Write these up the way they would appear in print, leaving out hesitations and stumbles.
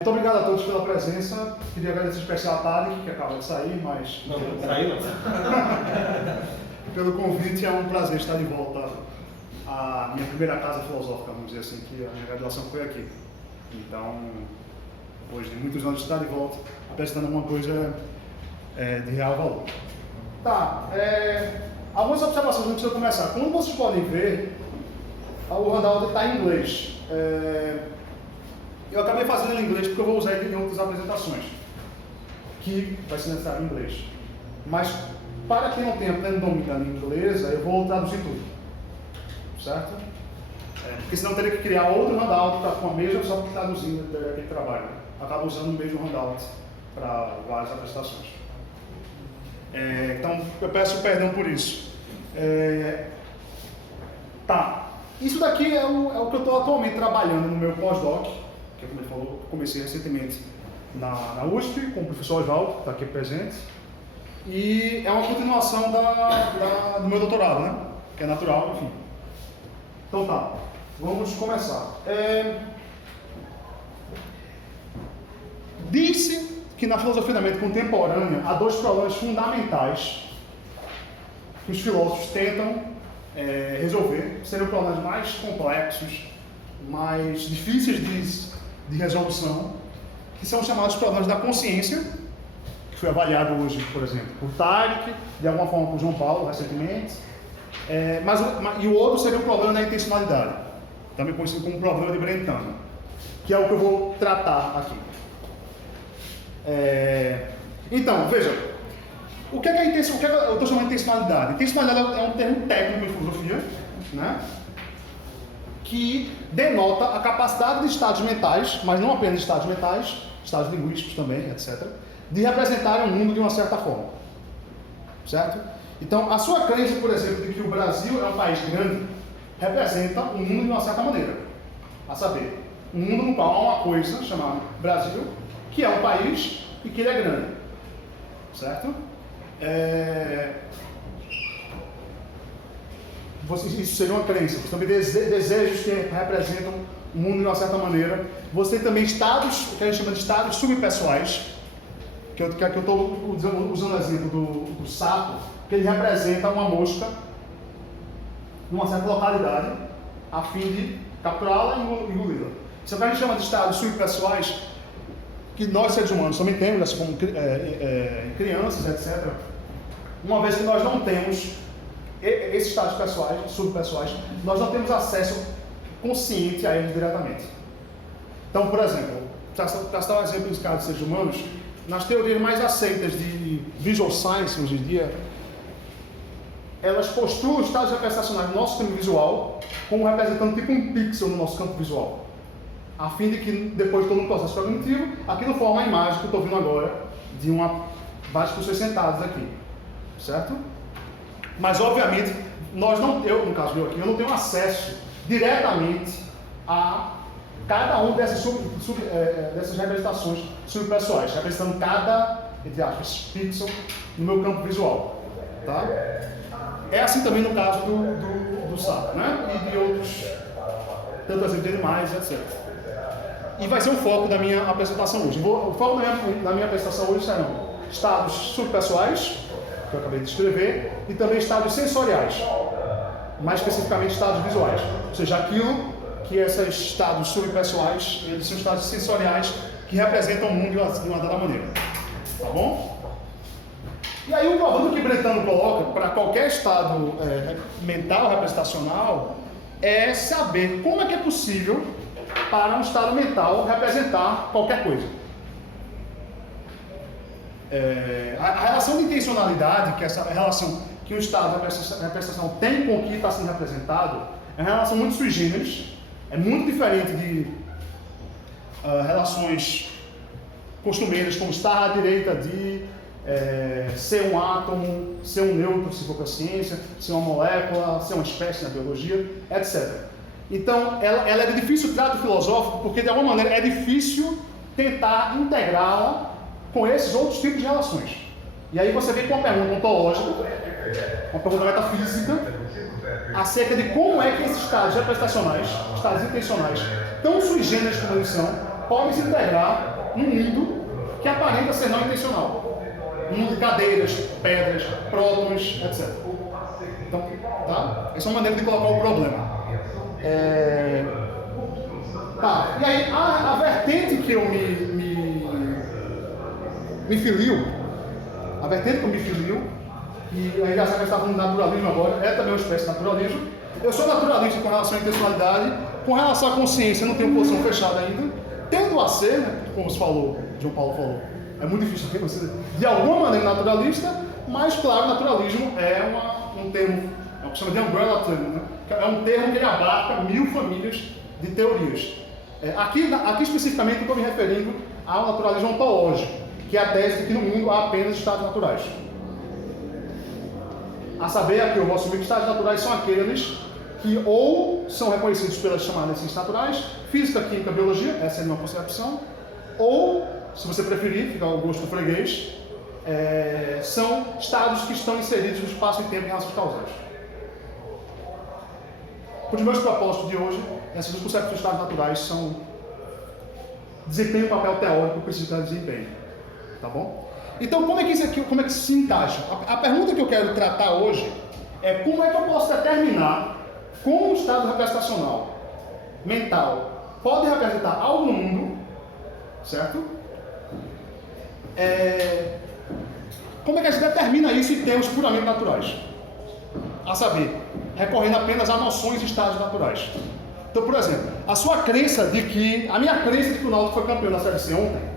Muito obrigado a todos pela presença. Queria agradecer especial a Tarek, que acaba de sair, mas... Não saiu? Pelo convite, é um prazer estar de volta à minha primeira casa filosófica, vamos dizer assim, que a minha graduação foi aqui. Então, depois de muitos anos de estar de volta, prestando alguma coisa de real valor. Tá, algumas observações antes de eu começar. Como vocês podem ver, o handout está em inglês. Eu acabei fazendo ele em inglês porque eu vou usar ele em outras apresentações, que vai ser necessário em inglês. Mas, para quem não tenha pleno domínio da língua inglesa, eu vou traduzir tudo. Certo? Porque senão eu teria que criar outro handout com a mesma, só para traduzir aquele trabalho. Acabo usando o mesmo handout para várias apresentações. Então, eu peço perdão por isso. Tá. Isso daqui é o que eu estou atualmente trabalhando no meu pós-doc, que como ele falou, comecei recentemente na USP, com o professor Oswaldo, que está aqui presente. E é uma continuação do meu doutorado, né? Que é natural, enfim. Então tá, vamos começar. Disse que na filosofia da mente contemporânea há dois problemas fundamentais que os filósofos tentam resolver, seriam problemas mais complexos, mais difíceis de resolução, que são chamados problemas da consciência, que foi avaliado hoje, por exemplo, por Tarek, de alguma forma por João Paulo, recentemente, e o outro seria o problema da intencionalidade, também conhecido como problema de Brentano, que é o que eu vou tratar aqui. Então, veja, o que é a intenção? O que eu estou chamando de intencionalidade? Intencionalidade é um termo técnico em filosofia, né? Que denota a capacidade de estados mentais, mas não apenas de estados mentais, estados linguísticos também, etc., de representar o mundo de uma certa forma. Certo? Então, a sua crença, por exemplo, de que o Brasil é um país grande, representa o mundo de uma certa maneira. A saber, um mundo no qual há uma coisa chamada Brasil, que é um país e que ele é grande. Certo? Isso seria uma crença. Você também desejos que representam o mundo de uma certa maneira. Você tem também estados, que a gente chama de estados subpessoais, que eu estou usando o exemplo do sapo, que ele representa uma mosca numa certa localidade, a fim de capturá-la e engoli-la. Isso é o que a gente chama de estados subpessoais, que nós seres humanos também temos, assim como crianças, etc. Uma vez que nós não temos esses estados pessoais, subpessoais, nós não temos acesso consciente a eles diretamente. Então, por exemplo, para citar um exemplo de casos de seres humanos, nas teorias mais aceitas de visual science hoje em dia, elas postulam estados representacionais do nosso sistema visual como representando tipo um pixel no nosso campo visual, a fim de que, depois de todo um processo cognitivo, aquilo forma a imagem que eu estou vendo agora de várias pessoas sentadas aqui, certo? Mas, obviamente, eu, no caso eu não tenho acesso diretamente a cada um dessas representações subpessoais, representando cada, entre aspas, pixel no meu campo visual. Tá? É assim também no caso do sapo, né? E de outros, tanto assim de animais, etc. E vai ser o foco da minha apresentação hoje. O foco da minha apresentação hoje serão estados subpessoais, que eu acabei de descrever, e também estados sensoriais, mais especificamente estados visuais, ou seja, aquilo que esses estados subpessoais, eles são estados sensoriais que representam o mundo de uma dada maneira, tá bom? E aí o problema que Brentano coloca para qualquer estado mental representacional é saber como é que é possível para um estado mental representar qualquer coisa. A relação de intencionalidade, que é essa relação que o estado de representação tem com o que está sendo representado, é uma relação muito sui generis, é muito diferente de relações costumeiras, como estar à direita de ser um átomo, ser um neutro, se for para a ciência, ser uma molécula, ser uma espécie na biologia, etc. Então, ela é de difícil trato filosófico, porque de alguma maneira é difícil tentar integrá-la com esses outros tipos de relações. E aí você vem com uma pergunta ontológica, uma pergunta metafísica, acerca de como é que esses estados representacionais, estados intencionais, tão sui generis como eles são, podem se integrar num mundo que aparenta ser não intencional. Um mundo de cadeiras, pedras, prótons, etc. Então, tá? Essa é uma maneira de colocar o problema. Tá, e aí a vertente que eu me filio, e aí já sabe que está falando de naturalismo agora, é também uma espécie de naturalismo. Eu sou naturalista com relação à intencionalidade, com relação à consciência, eu não tenho posição fechada ainda. Tendo a ser, né, como se falou, João Paulo falou, é muito difícil ter você de alguma maneira naturalista, mas claro, naturalismo é um termo, é o que chama de umbrella term, né? É um termo que ele abarca 1000 famílias de teorias. Aqui especificamente estou me referindo ao naturalismo ontológico, que é a tese de que no mundo há apenas estados naturais. A saber, aqui eu vou assumir que estados naturais são aqueles que ou são reconhecidos pelas chamadas ciências naturais, física, química, biologia, essa é a minha concepção, ou, se você preferir, ficar ao gosto do freguês, são estados que estão inseridos no espaço e tempo em relações causais. Os meus propósitos de hoje, essas duas concepções de estados naturais desempenham um papel teórico que precisa de desempenho. Tá bom? Então, como é que isso se encaixa? A pergunta que eu quero tratar hoje é como é que eu posso determinar como o estado representacional mental pode representar algo no mundo, certo? Como é que a gente determina isso em termos puramente naturais? A saber, recorrendo apenas a noções de estados naturais. Então, por exemplo, a minha crença de que o Náutico foi campeão da Série C ontem,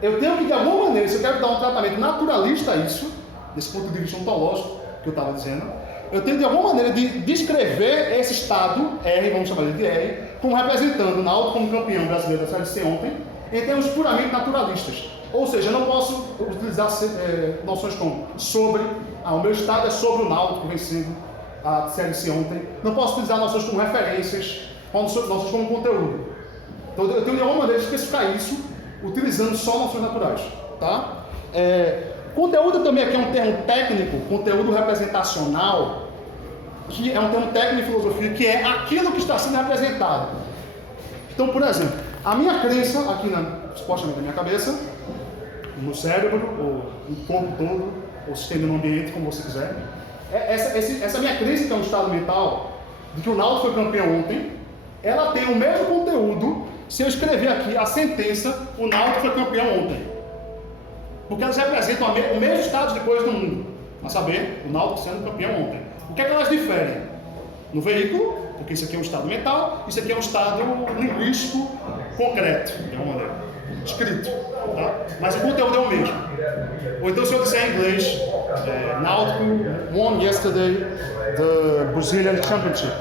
eu tenho que, de alguma maneira, se eu quero dar um tratamento naturalista a isso, desse ponto de vista ontológico que eu estava dizendo, eu tenho de alguma maneira de descrever esse estado, R, vamos chamar ele de R, como representando o Náutico como campeão brasileiro da Série C ontem, em termos puramente naturalistas. Ou seja, eu não posso utilizar noções como o meu estado é sobre o Náutico vencendo a Série C ontem. Não posso utilizar noções como referências, noções como conteúdo. Então eu tenho de alguma maneira de especificar isso, utilizando só noções naturais. Tá? Conteúdo também aqui é um termo técnico, conteúdo representacional, que é um termo técnico de filosofia, que é aquilo que está sendo representado. Então, por exemplo, a minha crença, aqui supostamente na minha cabeça, no cérebro, ou no corpo todo, ou sistema no ambiente, como você quiser, essa minha crença, que é um estado mental, de que o Náutico foi campeão ontem, ela tem o mesmo conteúdo se eu escrever aqui a sentença, o Náutico foi campeão ontem. Porque elas representam o mesmo estado de coisas do mundo. A saber, o Náutico sendo campeão ontem. O que é que elas diferem? No veículo, porque isso aqui é um estado mental, isso aqui é um estado linguístico concreto, de alguma maneira, escrito. Tá? Mas o conteúdo é o mesmo. Ou então, se eu disser em inglês, Náutico won yesterday the Brazilian Championship.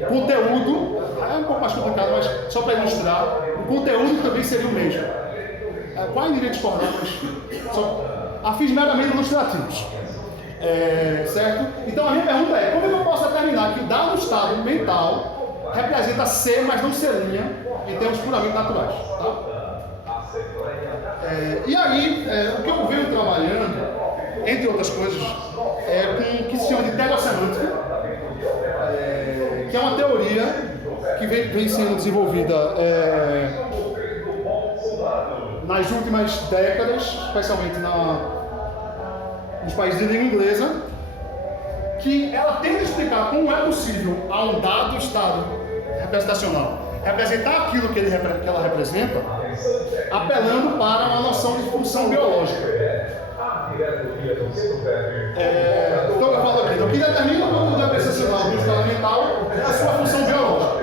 O conteúdo é um pouco mais complicado, mas só para ilustrar, o conteúdo também seria o mesmo. Qual iria discordar, mas a fins meramente ilustrativos. Certo? Então a minha pergunta é, como eu posso determinar que o dado estado mental representa ser, mas não ser linha, em termos puramente naturais? Tá? E aí, o que eu venho trabalhando, entre outras coisas, com o que se chama de tegosemântica, que é uma teoria que vem sendo desenvolvida nas últimas décadas, especialmente nos países de língua inglesa, que ela tenta explicar como é possível a um dado estado representacional representar aquilo que ela representa, apelando para uma noção de função biológica. Então eu falo aqui, o que determina o conteúdo representacional do estado mental é a sua função biológica.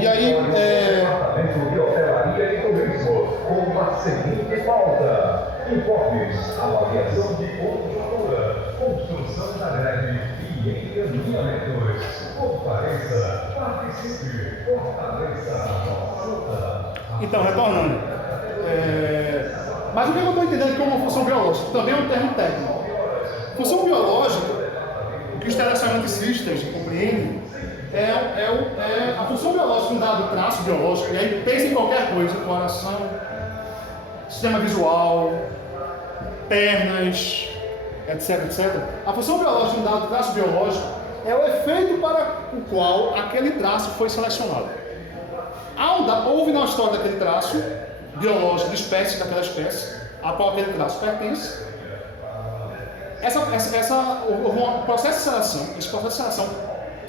E aí, com a seguinte pauta: informes, avaliação de conjuntura, construção da greve e encaminhamentos. Compareça, participe, fortaleça a nossa luta. Então, retornando. Mas o que eu estou entendendo como uma função biológica? Também é um termo técnico. Função biológica, o que os telecionanticistas compreendem, a função biológica de um dado traço biológico, e aí pensa em qualquer coisa, coração, sistema visual, pernas, etc, etc. A função biológica de um dado traço biológico é o efeito para o qual aquele traço foi selecionado. Houve na história daquele traço biológico de espécie daquela espécie, a qual aquele traço pertence. O processo de seleção, esse processo de seleção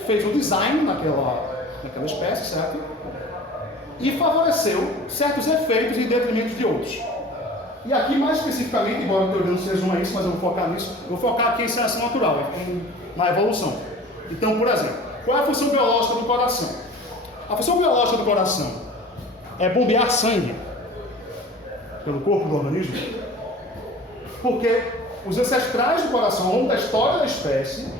fez o design naquela espécie, certo? E favoreceu certos efeitos em detrimento de outros. E aqui, mais especificamente, embora a teoria não se resuma a isso, mas eu vou focar nisso, eu vou focar aqui em seleção natural, na evolução. Então, por exemplo, qual é a função biológica do coração? A função biológica do coração é bombear sangue pelo corpo do organismo, porque os ancestrais do coração, ao longo da história da espécie,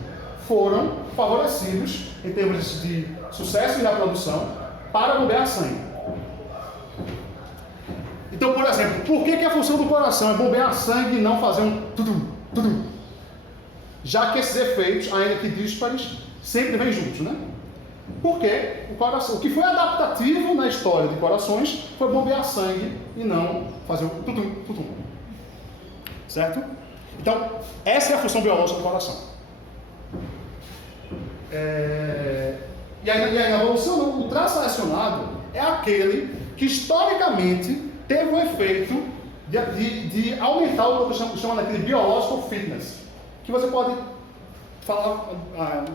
foram favorecidos, em termos de sucesso e reprodução, para bombear sangue. Então, por exemplo, por que a função do coração é bombear sangue e não fazer um tudum, tudum? Já que esses efeitos, ainda que díspares, sempre vêm juntos, né? Porque o que foi adaptativo na história de corações foi bombear sangue e não fazer um tudum, tudum. Certo? Então, essa é a função biológica do coração. E aí, na evolução, o traço selecionado é aquele que historicamente teve o efeito de aumentar o que eu chamo daquele biological fitness, que você pode falar,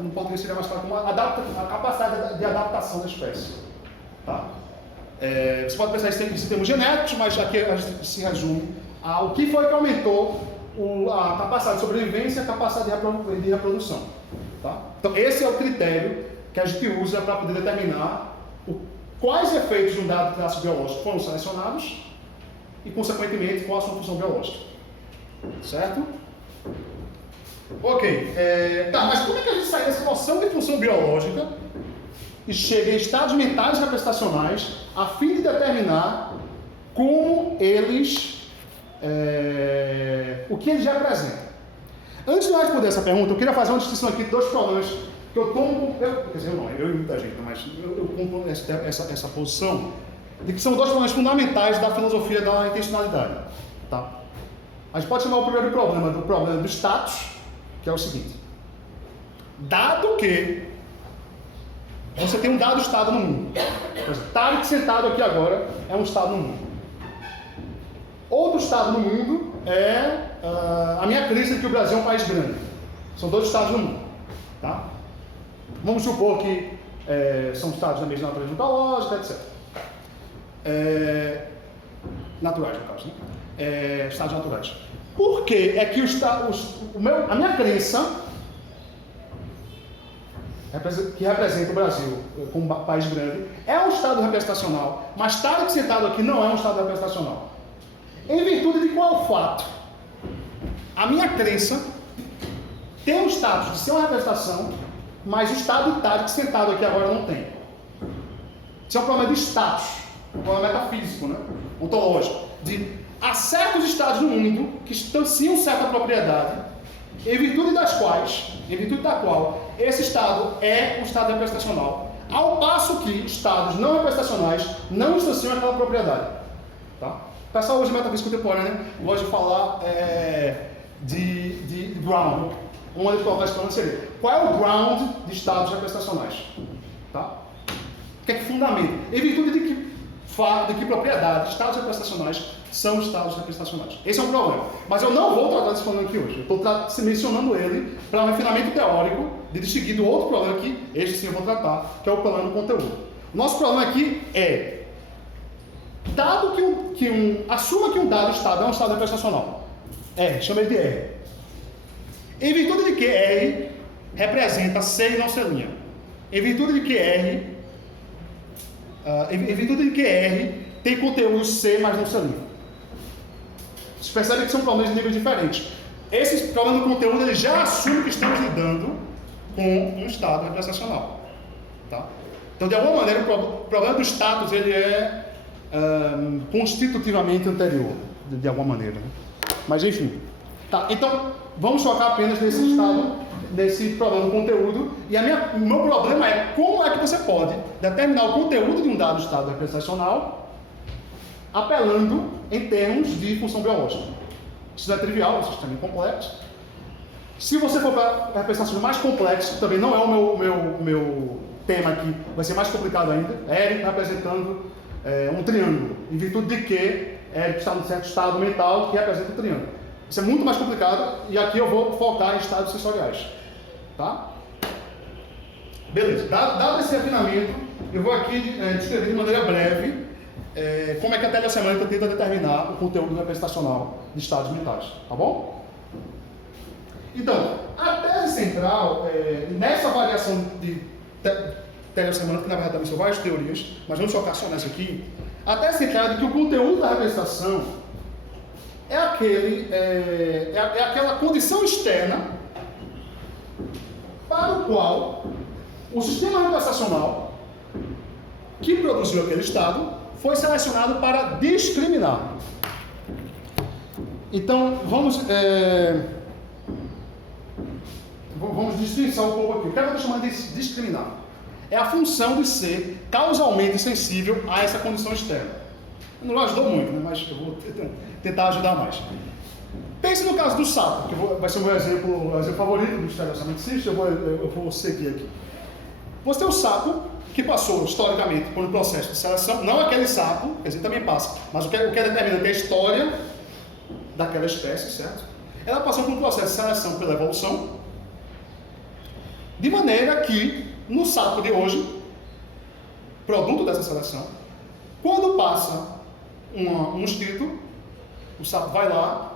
no português seria mais claro, como a capacidade de adaptação da espécie. Tá? Você pode pensar isso em termos genéticos, mas aqui a gente se resume ao que foi que aumentou a capacidade de sobrevivência e a capacidade de reprodução. Tá? Então, esse é o critério que a gente usa para poder determinar quais efeitos de um dado traço biológico foram selecionados e, consequentemente, qual a sua função biológica. Certo? Ok. Mas como é que a gente sai dessa noção de função biológica e chega em estados mentais representacionais a fim de determinar como eles... o que eles representam? Antes de eu responder essa pergunta, eu queria fazer uma distinção aqui de dois problemas que eu tomo, eu e muita gente, mas eu compro essa posição de que são dois problemas fundamentais da filosofia da intencionalidade. Tá? A gente pode chamar o primeiro problema do status, que é o seguinte: dado que você tem um dado estado no mundo, por exemplo, Tarek sentado aqui agora é um estado no mundo. Outro estado no mundo é a minha crença de que o Brasil é um país grande. São dois estados no mundo. Tá? Vamos supor que são estados da mesma natureza mitológica, etc. Naturais, no caso, né? Estados naturais. Por que é que a minha crença, que representa o Brasil como um país grande, é um estado representacional, mas Tarek sentado aqui não é um estado representacional? Em virtude de qual fato? A minha crença tem o status de ser uma representação, mas o estado de Tarek sentado aqui agora não tem. Isso é um problema de status, um problema metafísico, né? Ontológico. Há certos estados no mundo que instanciam certa propriedade, em virtude da qual esse estado é um estado representacional, ao passo que estados não representacionais não instanciam aquela propriedade. Tá? O pessoal hoje de metafísica contemporânea, né, gosta de falar de ground. Uma das palavras seria: qual é o ground de estados representacionais? Tá? O que é que fundamenta? Em virtude de que propriedade, estados representacionais são estados representacionais. Esse é um problema. Mas eu não vou tratar desse problema aqui hoje. Eu estou mencionando ele para um refinamento teórico de distinguir do outro problema que este sim eu vou tratar, que é o problema do conteúdo. O nosso problema aqui é: dado assuma que um dado estado é um estado representacional. R, chama ele de R. Em virtude de que R representa C e não C'. Em virtude de que R tem conteúdo C, mas não C'. Vocês percebem que são problemas de níveis diferentes. Esse problema do conteúdo ele já assume que estamos lidando com um estado representacional. Tá? Então, de alguma maneira, o problema do status ele é constitutivamente anterior, de alguma maneira. Né? Mas, enfim. Tá, então, vamos focar apenas nesse estado, nesse problema do conteúdo. E o meu problema é como é que você pode determinar o conteúdo de um dado estado representacional apelando em termos de função biológica. Isso não é trivial, isso é extremamente complexo. Se você for para representações mais complexas, também não é o meu tema aqui, vai ser mais complicado ainda. Érico representando um triângulo, em virtude de que Érico está num certo estado mental que representa o triângulo. Isso é muito mais complicado e aqui eu vou focar em estados sensoriais. Tá? Beleza, dado esse refinamento, eu vou aqui descrever de maneira breve como é que a telesemântica tenta determinar o conteúdo representacional de estados mentais, tá bom? Então, a tese central, nessa variação de telesemântica, que na verdade também são várias teorias, mas vamos focar só nessa aqui, a tese central é de que o conteúdo da representação é aquela condição externa para o qual o sistema representacional que produziu aquele estado foi selecionado para discriminar. Então, vamos destrinçar um pouco aqui. O que eu estou chamando de discriminar? É a função de ser causalmente sensível a essa condição externa. Não ajudou muito, né? Mas eu vou tentar ajudar mais. Pense no caso do sapo, que vai ser o meu exemplo favorito do estereosemanticista, eu vou seguir aqui. Você tem o sapo que passou historicamente por um processo de seleção, não aquele sapo, quer dizer, também passa, mas o que é determinante é a história daquela espécie, certo? Ela passou por um processo de seleção pela evolução, de maneira que, no sapo de hoje, produto dessa seleção, quando passa um mosquito, o sapo vai lá,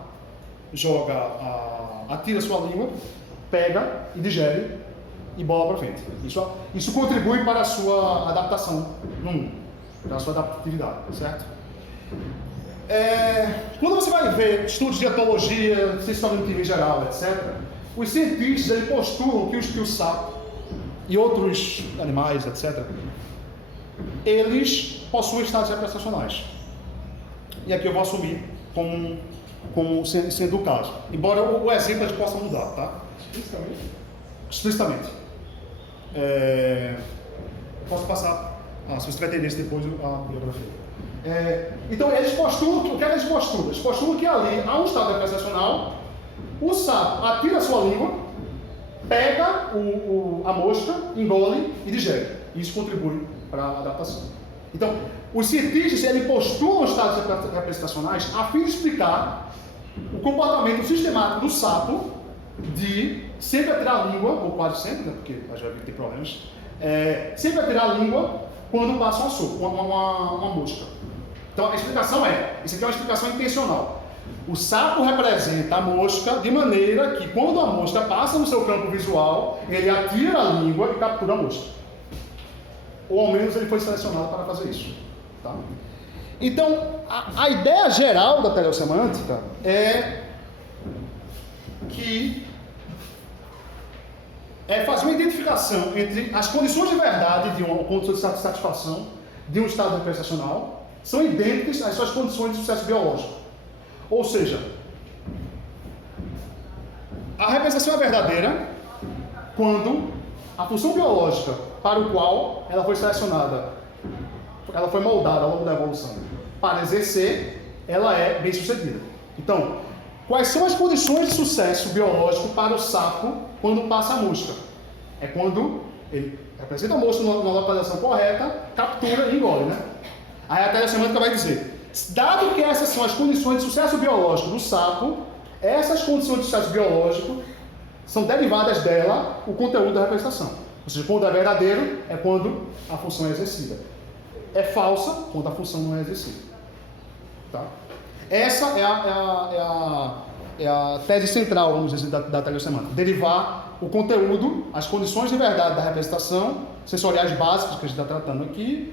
atira sua língua, pega e digere e bola para frente. Isso contribui para a sua adaptação no mundo, para a sua adaptatividade, certo? Quando você vai ver estudos de etologia, ciência cognitiva em geral, etc., os cientistas eles postulam que o sapo e outros animais, etc., eles possuem estados representacionais. E aqui eu vou assumir como sendo o caso. Embora o exemplo a gente possa mudar, tá? Explicitamente. Posso passar, se você tiver interesse depois, a bibliografia. Então, eles postulam, o que é que eles postulam? Eles postulam que ali há um estado representacional, o sapo atira a sua língua, pega a mosca, engole e digere. Isso contribui para a adaptação. Então, os cientistas eles postulam os estados representacionais a fim de explicar o comportamento sistemático do sapo de sempre atirar a língua, ou quase sempre, né, porque já vi que tem problemas, sempre atirar a língua quando passa uma mosca. Então a explicação isso aqui é uma explicação intencional. O sapo representa a mosca de maneira que quando a mosca passa no seu campo visual, ele atira a língua e captura a mosca. Ou ao menos ele foi selecionado para fazer isso. Tá? Então, a ideia geral da telesemântica é que fazer uma identificação entre as condições de verdade de uma condição de satisfação de um estado representacional são idênticas às suas condições de sucesso biológico. Ou seja, a representação é verdadeira quando a função biológica para o qual ela foi selecionada, ela foi moldada ao longo da evolução para exercer, ela é bem sucedida. Então, quais são as condições de sucesso biológico para o sapo quando passa a mosca? É quando ele representa a mosca na localização correta, captura e engole, né? Aí a telesemântica vai dizer, dado que essas são as condições de sucesso biológico do sapo, essas condições de sucesso biológico são derivadas dela o conteúdo da representação. Ou seja, quando é verdadeiro é quando a função é exercida. É falsa quando a função não é exercida. Tá? Essa é a tese central, vamos dizer, da telesemântica. Derivar o conteúdo, as condições de verdade da representação, sensoriais básicas que a gente está tratando aqui,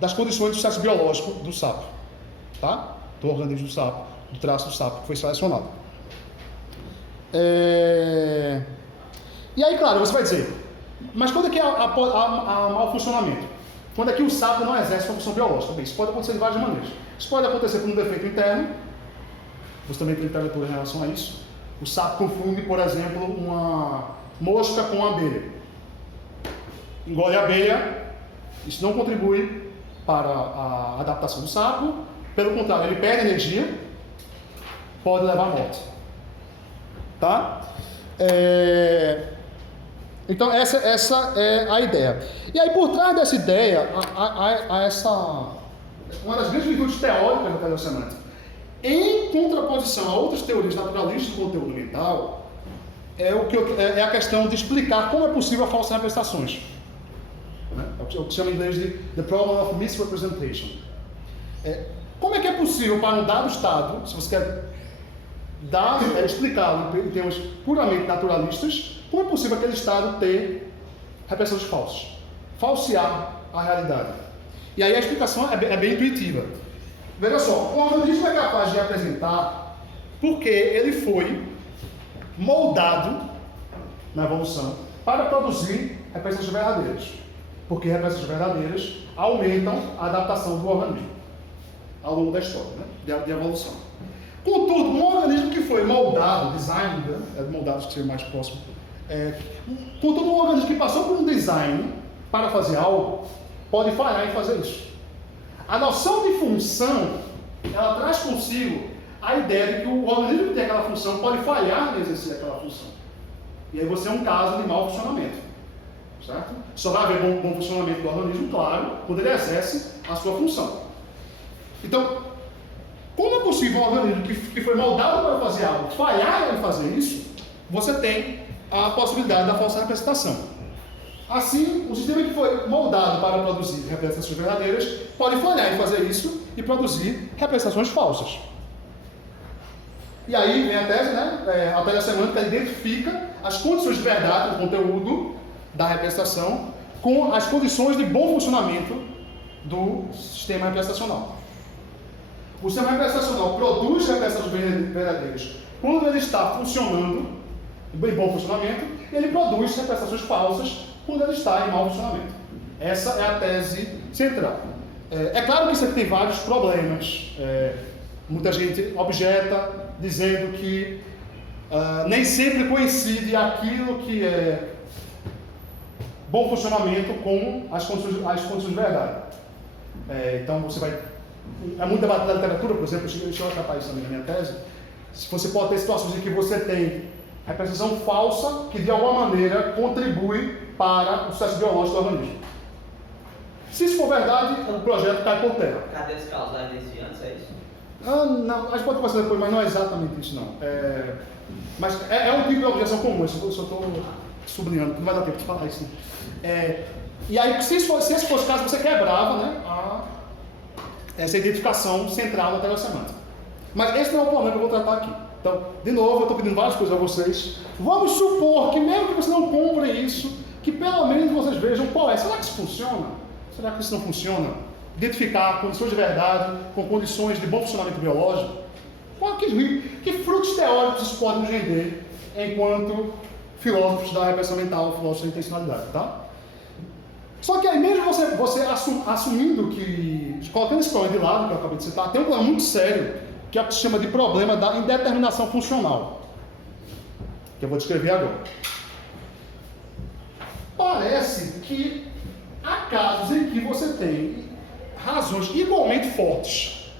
das condições de sucesso biológico do sapo. Tá? Do organismo do sapo, do traço do sapo que foi selecionado. E aí, claro, você vai dizer, mas quando é que há mau funcionamento? Quando é que o sapo não exerce uma função biológica? Bem, isso pode acontecer de várias maneiras. Isso pode acontecer por um defeito interno, você também tem literatura em relação a isso. O sapo confunde, por exemplo, uma mosca com uma abelha. Engole a abelha, isso não contribui para a adaptação do sapo, pelo contrário, ele perde energia, pode levar à morte. tá? Então essa é a ideia. E aí por trás dessa ideia, uma das grandes virtudes teóricas da paleosemântica, em contraposição a outras teorias naturalistas do conteúdo mental, é a questão de explicar como é possível falsas representações. Né? É o que se chama em inglês de The Problem of Misrepresentation. Como é que é possível para um dado estado, se você quer explicá-lo em termos puramente naturalistas, como é possível aquele estado ter representações falsas? Falsear a realidade. E aí a explicação é bem intuitiva. Veja só, o organismo é capaz de apresentar porque ele foi moldado na evolução para produzir representações verdadeiras. Porque representações verdadeiras aumentam a adaptação do organismo ao longo da história, né? de evolução. Contudo, um organismo que foi moldado, design, né? Moldado que seria mais próximo. Contudo, um organismo que passou por um design para fazer algo, pode falhar em fazer isso. A noção de função, ela traz consigo a ideia de que o organismo que tem aquela função pode falhar em exercer aquela função. E aí você é um caso de mau funcionamento. Certo? Só vai haver bom funcionamento do organismo, claro, quando ele exerce a sua função. Então, como é possível um organismo que foi moldado para fazer algo falhar em fazer isso, você tem a possibilidade da falsa representação. Assim, o sistema que foi moldado para produzir representações verdadeiras pode falhar em fazer isso e produzir representações falsas. E aí vem a tese, né? A paleosemântica identifica as condições de verdade do conteúdo da representação com as condições de bom funcionamento do sistema representacional. O sistema representacional produz representações verdadeiras quando ele está funcionando em bom funcionamento, e ele produz representações falsas quando ele está em mau funcionamento. Essa é a tese central. É claro que isso aqui tem vários problemas. Muita gente objeta dizendo que nem sempre coincide aquilo que é bom funcionamento com as condições de verdade. Então você vai... É muito debatido na literatura, por exemplo, deixa eu atrapalhar isso também na minha tese. Se você pode ter situações em que você tem representação falsa que de alguma maneira contribui para o sucesso biológico do organismo. Se isso for verdade, o projeto cai por terra. Cadeias causais desviantes, é isso? Não, a gente pode conversar depois, mas não é exatamente isso não. Mas é um tipo de objeção comum, isso eu só estou sublinhando, não vai dar tempo de falar isso. E aí, se esse fosse o caso, você quebrava, né, essa identificação central da paleosemântica. Mas esse não é o problema que eu vou tratar aqui. Então, de novo, eu estou pedindo várias coisas a vocês. Vamos supor que mesmo que você não compre isso, que pelo menos vocês vejam qual é. Será que isso funciona? Será que isso não funciona? Identificar condições de verdade com condições de bom funcionamento biológico. Que frutos teóricos isso pode nos render enquanto filósofos da repressão mental, filósofos da intencionalidade, tá? Só que aí mesmo você assumindo que, colocando esse problema de lado que eu acabei de citar, tem um problema muito sério, que é o que se chama de problema da indeterminação funcional, que eu vou descrever agora. Parece que há casos em que você tem razões igualmente fortes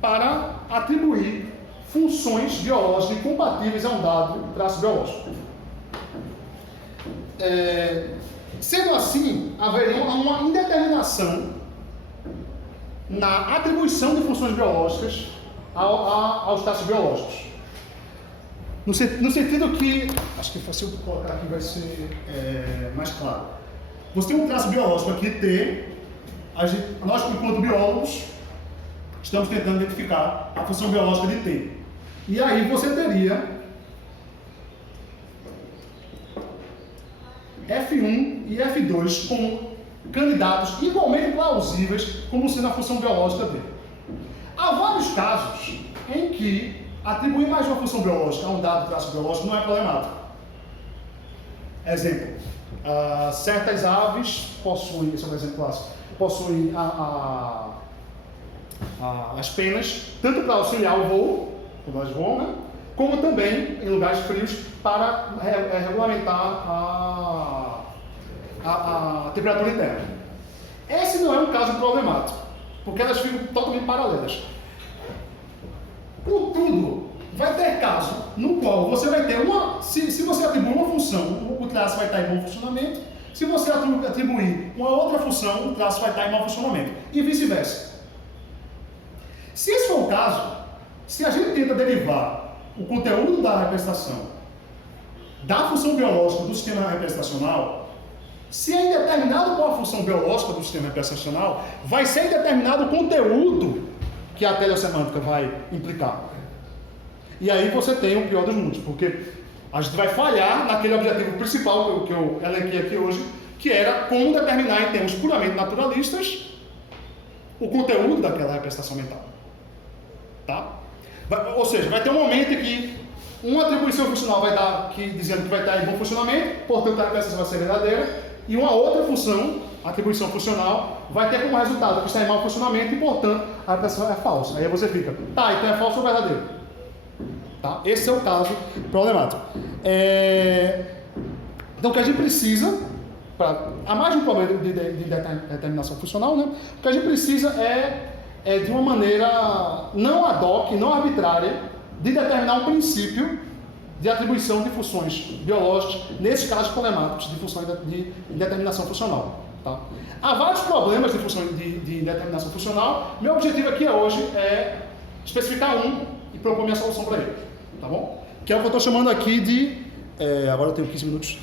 para atribuir funções biológicas incompatíveis a um dado traço biológico. Sendo assim, haveria uma indeterminação na atribuição de funções biológicas aos traços biológicos. No sentido que, acho que se eu colocar aqui vai ser mais claro. Você tem um traço biológico aqui, T. Nós, enquanto biólogos, estamos tentando identificar a função biológica de T. E aí você teria F1 e F2 como candidatos igualmente plausíveis como sendo a função biológica dele. Há vários casos em que atribuir mais uma função biológica a um dado traço biológico não é problemático. Exemplo, certas aves possuem, esse é um exemplo clássico, possuem as penas tanto para auxiliar o voo, quando elas voam, né? Como também em lugares frios para regulamentar a temperatura interna. Esse não é um caso problemático, porque elas ficam totalmente paralelas. Contudo, vai ter caso no qual você vai ter se você atribuir uma função, o traço vai estar em bom funcionamento. Se você atribuir uma outra função, o traço vai estar em mau funcionamento. E vice-versa. Se esse for o caso, se a gente tenta derivar o conteúdo da representação da função biológica do sistema representacional, se é indeterminado qual a função biológica do sistema representacional, vai ser indeterminado o conteúdo que a teleossemântica vai implicar. E aí você tem o pior dos mundos, porque a gente vai falhar naquele objetivo principal que eu elenquei aqui hoje, que era como determinar em termos puramente naturalistas o conteúdo daquela representação mental. Tá? Ou seja, vai ter um momento em que uma atribuição funcional vai dar dizendo que vai estar em bom funcionamento, portanto a representação vai ser verdadeira, e uma outra função, atribuição funcional, vai ter como resultado que está em mau funcionamento e, portanto, a representação é falsa. Aí você fica, tá, então é falso ou verdadeiro? Tá? Esse é o caso problemático. Então, o que a gente precisa, há mais de um problema de determinação funcional, né? O que a gente precisa é de uma maneira não ad hoc, não arbitrária, de determinar um princípio de atribuição de funções biológicas, nesses casos problemáticos de função de determinação funcional. Tá? Há vários problemas de função de determinação funcional. Meu objetivo aqui hoje é especificar um e propor minha solução para ele. Tá bom? Que é o que eu estou chamando aqui de... agora eu tenho 15 minutos.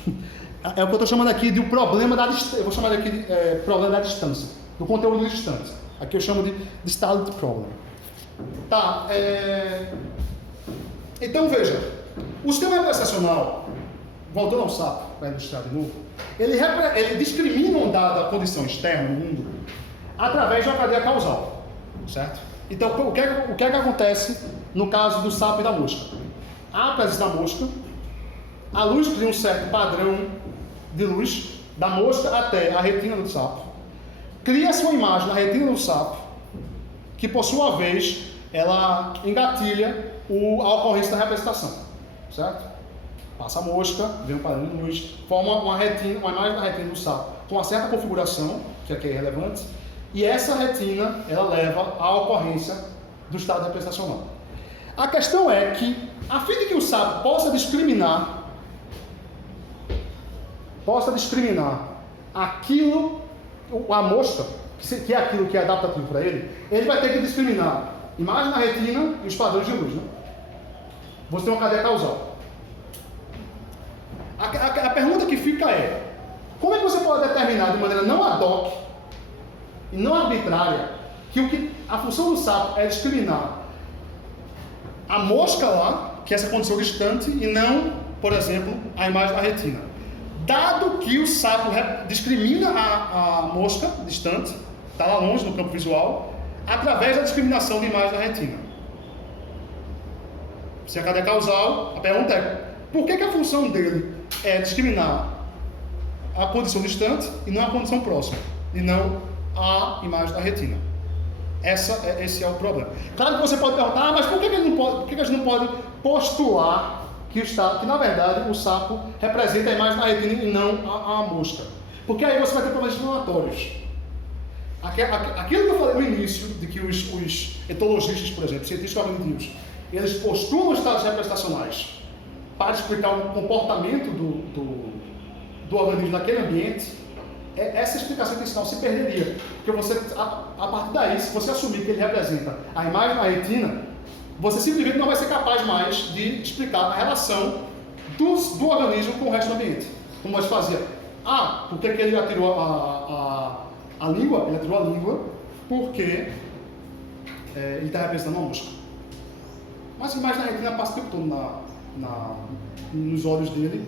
É o que eu estou chamando aqui de o problema da distância. Eu vou chamar aqui de problema da distância, do conteúdo distante. Aqui eu chamo de distaled problem. Tá, então veja, o sistema representacional, voltando ao SAP, para ilustrar de novo, ele discrimina uma dada condição externa no mundo através de uma cadeia causal, certo? Então, o que é que acontece no caso do sapo e da mosca? A presença da mosca, a luz cria um certo padrão de luz da mosca até a retina do sapo. Cria-se uma imagem na retina do sapo, que por sua vez, ela engatilha a ocorrência da representação, certo? Passa a mosca, vem um padrão de luz, forma uma imagem da retina do sapo com uma certa configuração, que aqui é irrelevante, e essa retina, ela leva à ocorrência do estado representacional. A questão é que, a fim de que o sapo possa discriminar aquilo, a mosca, que é aquilo que é adaptativo para ele vai ter que discriminar imagem na retina e os padrões de luz, né? Você tem uma cadeia causal. A pergunta que fica é, como é que você pode determinar de maneira não ad hoc e não arbitrária que a função do sapo é discriminar a mosca lá, que é essa condição distante, e não, por exemplo, a imagem da retina? Dado que o sapo discrimina a mosca distante, está lá longe no campo visual, através da discriminação de imagem da retina. Se a cadeia causal, a pergunta é, por que a função dele é discriminar a condição distante e não a condição próxima, e não a imagem da retina? Esse é o problema. Claro que você pode perguntar, mas por que a gente não pode postular que na verdade o sapo representa a imagem da retina e não a mosca? Porque aí você vai ter problemas discriminatórios. Aquilo que eu falei no início, de que os etologistas, por exemplo, cientistas cognitivos, eles postulam estados representacionais para explicar o comportamento do organismo naquele ambiente, essa explicação intencional se perderia. Porque você, a partir daí, se você assumir que ele representa a imagem da retina, você simplesmente não vai ser capaz mais de explicar a relação do organismo com o resto do ambiente. Como nós fazia. Por que ele atirou a língua? Ele atirou a língua porque ele está representando uma mosca. Mas a imagem da retina passa o tempo todo nos olhos dele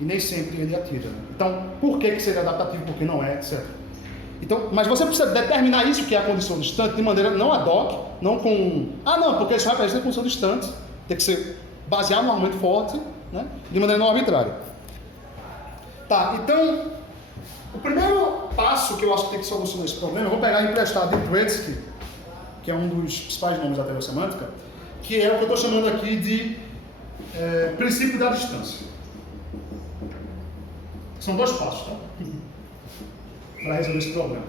e nem sempre ele atira. Então, por que seria adaptativo? Porque não é, etc. Então, mas você precisa determinar isso, que é a condição distante, de maneira não ad hoc, não com... não, porque isso representa a condição distante, tem que ser baseado num argumento forte, né? De maneira não arbitrária. Tá, então, o primeiro passo que eu acho que tem que solucionar esse problema, eu vou pegar emprestado de Dvoretsky, que é um dos principais nomes da teleossemântica, que é o que eu estou chamando aqui de princípio da distância. São dois passos, tá? Para resolver esse problema.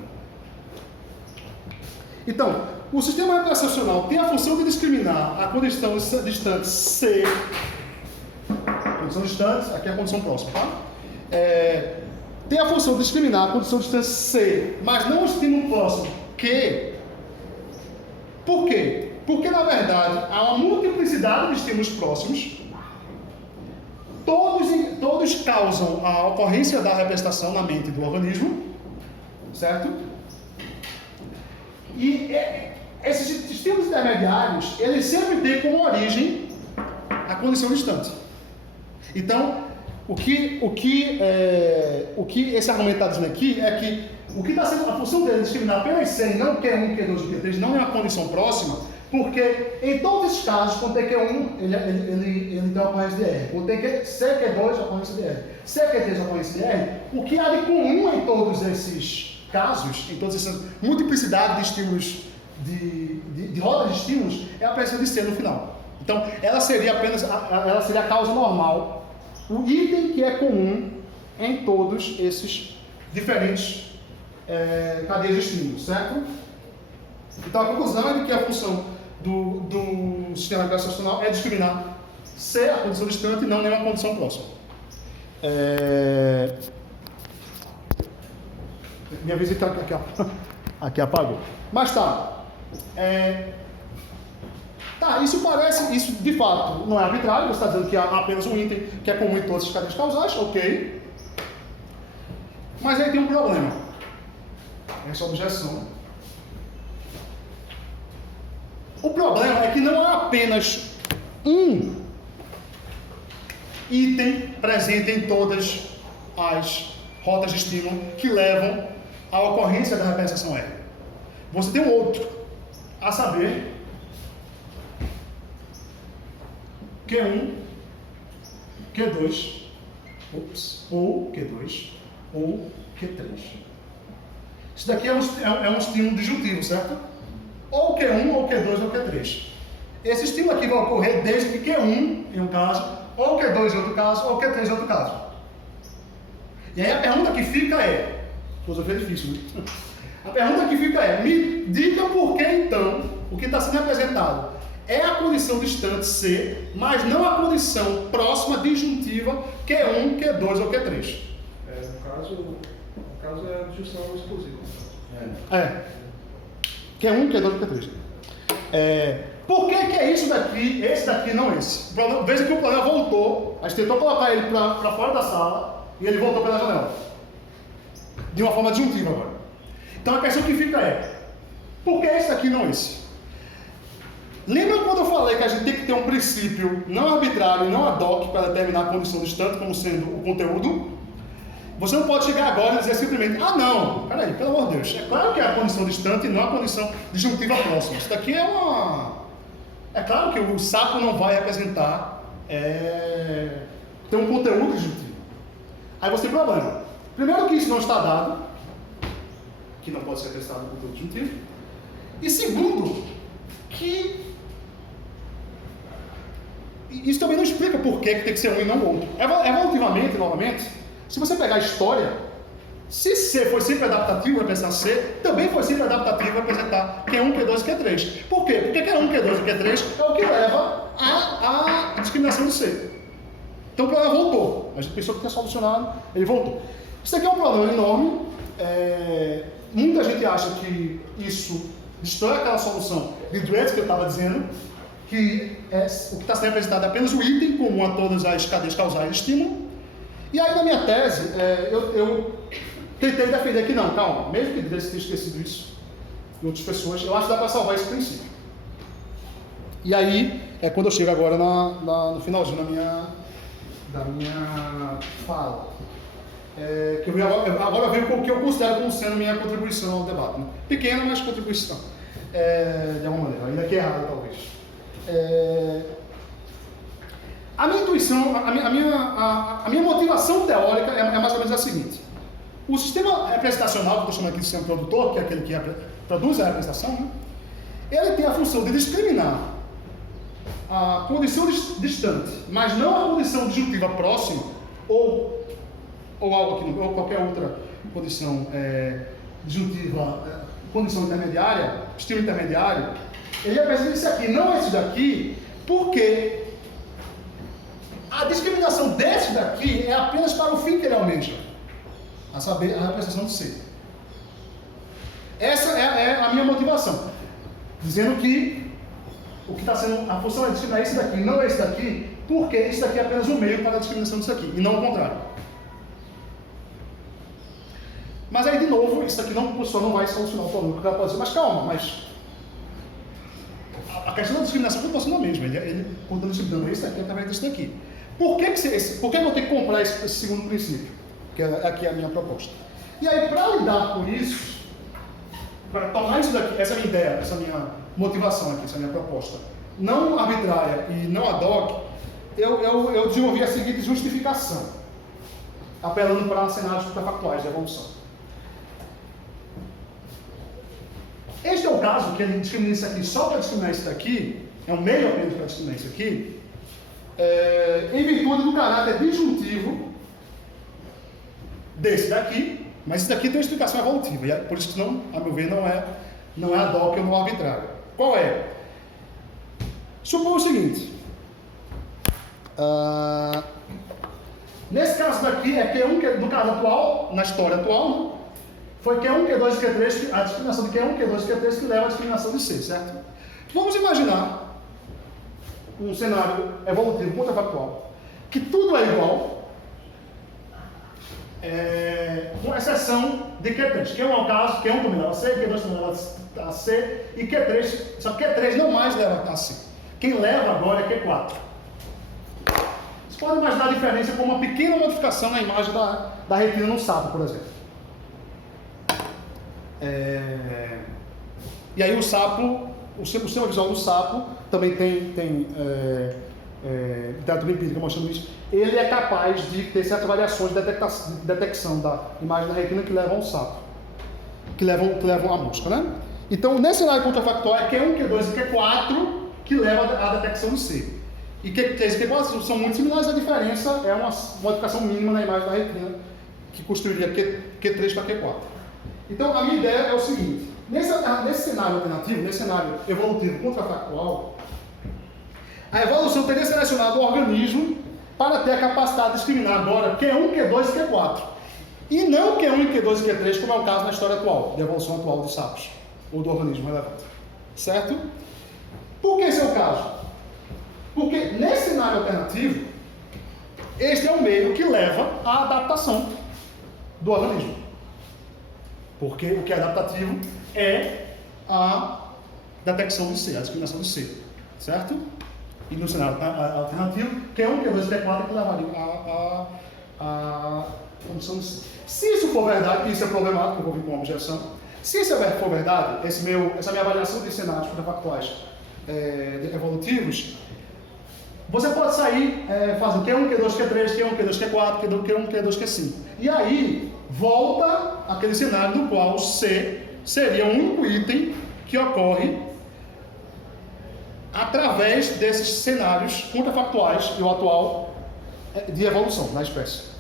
Então, o sistema representacional tem a função de discriminar a condição distante C, condição distante, aqui é a condição próxima, tá? Tem a função de discriminar a condição distante C, mas não o estímulo próximo Q. Por quê? Porque, na verdade, há uma multiplicidade de estímulos próximos, todos causam a ocorrência da representação na mente do organismo, certo? E esses estímulos intermediários, eles sempre têm como origem a condição distante. Então, o que esse argumento está dizendo aqui é que o que está sendo a função dele discriminar apenas C, não Q1, Q2 e Q3, não é uma condição próxima, porque em todos esses casos, quando tem Q1, ele tem uma ocorrência de R. Quando tem CQ2, ocorrência de R. CQ3, ocorrência de R. O que há de comum em todos esses casos, em todas essas multiplicidade de estímulos, de rodas de estímulos, é a presença de C no final. Então, ela seria a causa normal, o item que é comum em todos esses diferentes cadeias de estímulos, certo? Então, a conclusão é de que a função do sistema representacional é discriminar C, a condição distante, e não nenhuma condição próxima. Minha visita aqui apagou. Mas tá. Isso de fato não é arbitrário, você está dizendo que há apenas um item que é comum em todas as cadeias causais, ok. Mas aí tem um problema. Essa objeção. O problema é que não há apenas um item presente em todas as rotas de estímulo que levam à ocorrência da representação R. Você tem um outro, a saber, Q1, Q2, ou Q2, ou Q3. Isso daqui é um estímulo disjuntivo, certo? Ou Q1, ou Q2, ou Q3. Esse estímulo aqui vai ocorrer desde que Q1, em um caso, ou Q2 em outro caso, ou Q3 em outro caso. E aí a pergunta que fica é, filosofia é difícil, né? A pergunta que fica é, me diga por que então, o que está sendo representado é a condição distante C, mas não a condição próxima disjuntiva Q1, Q2 ou Q3. No caso é a disjunção exclusiva. Q1, Q2 e Q3. Por que é isso daqui, esse daqui, não esse? Veja que o problema voltou, a gente tentou colocar ele para fora da sala e ele voltou pela janela. De uma forma disjuntiva agora. Então a questão que fica é, por que esse daqui, não esse? Lembra quando eu falei que a gente tem que ter um princípio não arbitrário, não ad hoc para determinar a condição distante como sendo o conteúdo? Você não pode chegar agora e dizer simplesmente, não, peraí, pelo amor de Deus, é claro que é a condição distante e não a condição disjuntiva próxima. Isso daqui é uma... É claro que o sapo não vai representar, ter um conteúdo disjuntivo. Aí você tem problema. Primeiro que isso não está dado, que não pode ser representado no conteúdo disjuntivo. E segundo, que isso também não explica por que tem que ser um e não o outro. Evolutivamente, novamente, se você pegar a história, se C foi sempre adaptativo representar C, também foi sempre adaptativo representar Q1, Q2 e Q3. Por quê? Porque Q1, Q2 e Q3 é o que leva à discriminação do C. Então o problema voltou. A gente pensou que tinha solucionado, ele voltou. Isso aqui é um problema enorme. Muita gente acha que isso destrói aquela solução de duetos que eu estava dizendo, que o que está sendo representado é apenas o item comum a todas as cadeias causais de estímulo. E aí na minha tese, eu tentei defender que não, calma, mesmo que Deus tenha esquecido isso em outras pessoas, eu acho que dá para salvar esse princípio. E aí, quando eu chego agora no finalzinho da minha fala, que agora venho com o que eu considero como sendo minha contribuição ao debate. Né? Pequena, mas contribuição, de alguma maneira, ainda que errada talvez. A minha intuição, a minha motivação teórica é mais ou menos a seguinte. O sistema representacional, que eu estou chamando aqui de sistema produtor, que é aquele que produz a representação, né? Ele tem a função de discriminar a condição distante, mas não a condição disjuntiva próxima, ou algo aqui, ou qualquer outra condição disjuntiva condição intermediária, estilo intermediário, ele representa esse aqui, não esse daqui, porque a discriminação desse daqui é apenas para o fim que ele almeja, a saber, a representação de C. Essa é a minha motivação, dizendo que o que está sendo, a função é discriminar esse daqui, não esse daqui, porque esse daqui é apenas um meio para a discriminação disso aqui, e não o contrário. Mas aí, de novo, isso aqui não, só não vai solucionar o problema, porque ela pode dizer, mas calma, mas a questão da discriminação continua a mesma, ele continua discriminando esse daqui através desse daqui. Por que eu vou ter que comprar esse segundo princípio? Que é aqui a minha proposta. E aí, para lidar com isso, para tornar isso daqui, essa é a minha ideia, essa é a minha motivação aqui, essa é a minha proposta, não arbitrária e não ad hoc, eu desenvolvi a seguinte justificação, apelando para cenários contrafactuais de evolução. Este é o caso que ele discrimina isso aqui só para discriminar isso daqui, é um meio apenas para discriminar isso aqui, em virtude do caráter disjuntivo desse daqui, mas isso daqui tem uma explicação evolutiva, e é por isso que, não, a meu ver, não é ad hoc ou não arbitrário. Qual é? Suponha o seguinte, nesse caso daqui é Q1, no caso atual, na história atual, foi Q1, Q2 e Q3, a discriminação de Q1, Q2 e Q3 que leva à discriminação de C, certo? Vamos imaginar um cenário evolutivo contrafactual, que tudo é igual, com exceção de Q3. Q1 é o caso, Q1 também leva a C, Q2 também leva a C, e Q3, só que Q3 não mais leva a C. Quem leva agora é Q4. Você pode imaginar a diferença com uma pequena modificação na imagem da retina no sapo, por exemplo. E aí o sapo, o sistema visual do sapo também tem literatura empírica mostrando isso. Ele é capaz de ter certas variações de detecção da imagem da retina que levam ao sapo, que levam à mosca, né? Então, nesse cenário contrafactual é Q1, Q2 e Q4 que levam à detecção de C. E Q3 e Q4 são muito similares, a diferença é uma modificação mínima na imagem da retina que construiria Q3 para Q4. Então, a minha ideia é o seguinte, nesse cenário alternativo, nesse cenário evolutivo contrafactual, a evolução teria selecionado o organismo para ter a capacidade de discriminar agora Q1, Q2 e Q4. E não Q1, Q2 e Q3, como é o caso na história atual, da evolução atual dos sapos, ou do organismo relevante. Certo? Por que esse é o caso? Porque nesse cenário alternativo, este é o meio que leva à adaptação do organismo. Porque o que é adaptativo é a detecção de C, a discriminação de C. Certo? E no cenário alternativo, Q1, Q2 e Q4 que levariam a condição de C. Se isso for verdade, e isso é problemático, eu vou vir com uma objeção, se isso for verdade, essa minha avaliação de cenários contrafactuais evolutivos, você pode sair fazendo Q1, Q2, Q3, Q1, Q2, Q4, Q1, Q2, Q5. E aí, volta aquele cenário no qual C seria o único item que ocorre através desses cenários contrafactuais e o atual de evolução da espécie.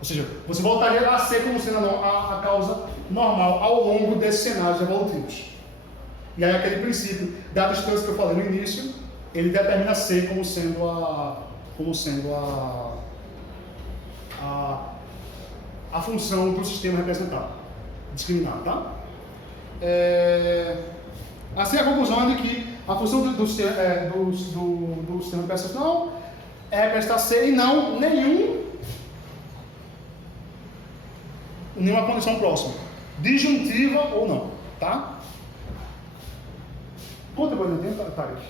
Ou seja, você voltaria a ser como sendo a causa normal ao longo desses cenários evolutivos. E aí aquele princípio da distância que eu falei no início, ele determina C como sendo a função do sistema representado, discriminado, tá? Assim a conclusão é de que a função do sistema representacional é representar C e não nenhuma condição próxima, disjuntiva ou não, tá? Quanto tempo eu tenho, Tarek?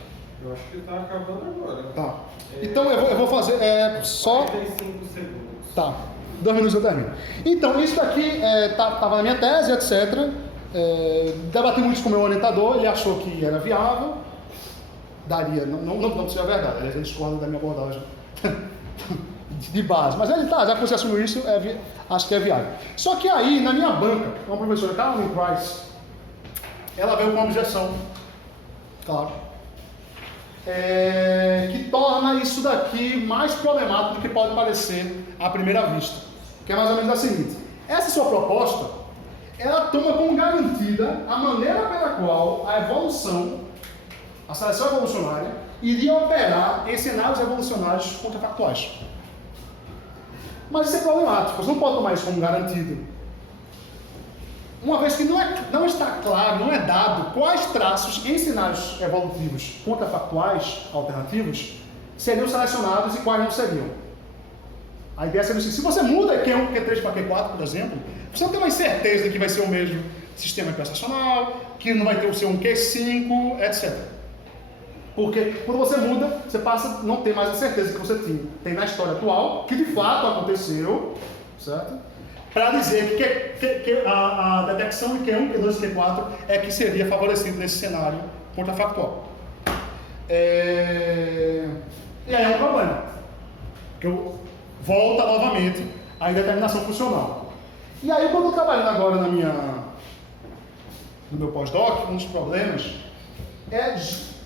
Eu acho que está acabando agora. Tá. Então eu vou fazer só... 45 segundos. Tá. 2 minutos eu termino. Então, isso daqui estava na minha tese, etc. Debati muito com o meu orientador, ele achou que era viável. Daria, não seja verdade, aliás, ele discorda da minha abordagem de base. Mas ele tá, já que você assumiu isso, acho que é viável. Só que aí, na minha banca, uma professora, Caroline Price, ela veio com uma objeção, claro, que torna isso daqui mais problemático do que pode parecer à primeira vista. Que é mais ou menos a seguinte: essa sua proposta, ela toma como garantida a maneira pela qual a evolução, a seleção evolucionária, iria operar em cenários evolucionários contrafactuais. Mas isso é problemático, você não pode tomar isso como garantido. Uma vez que não está claro, não é dado quais traços em cenários evolutivos contrafactuais alternativos seriam selecionados e quais não seriam. A ideia seria assim, se você muda Q1, Q3 para Q4, por exemplo, você não tem mais certeza de que vai ser o mesmo sistema equacional, que não vai ter o seu Q5, etc. Porque quando você muda, você passa a não ter mais a certeza que você tem na história atual, que de fato aconteceu, certo? Para dizer que a detecção de Q1, Q2 e Q4 é que seria favorecido nesse cenário contrafactual. E aí é um problema, que volta novamente à indeterminação funcional. E aí, quando eu estou trabalhando agora no meu pós-doc, um dos problemas é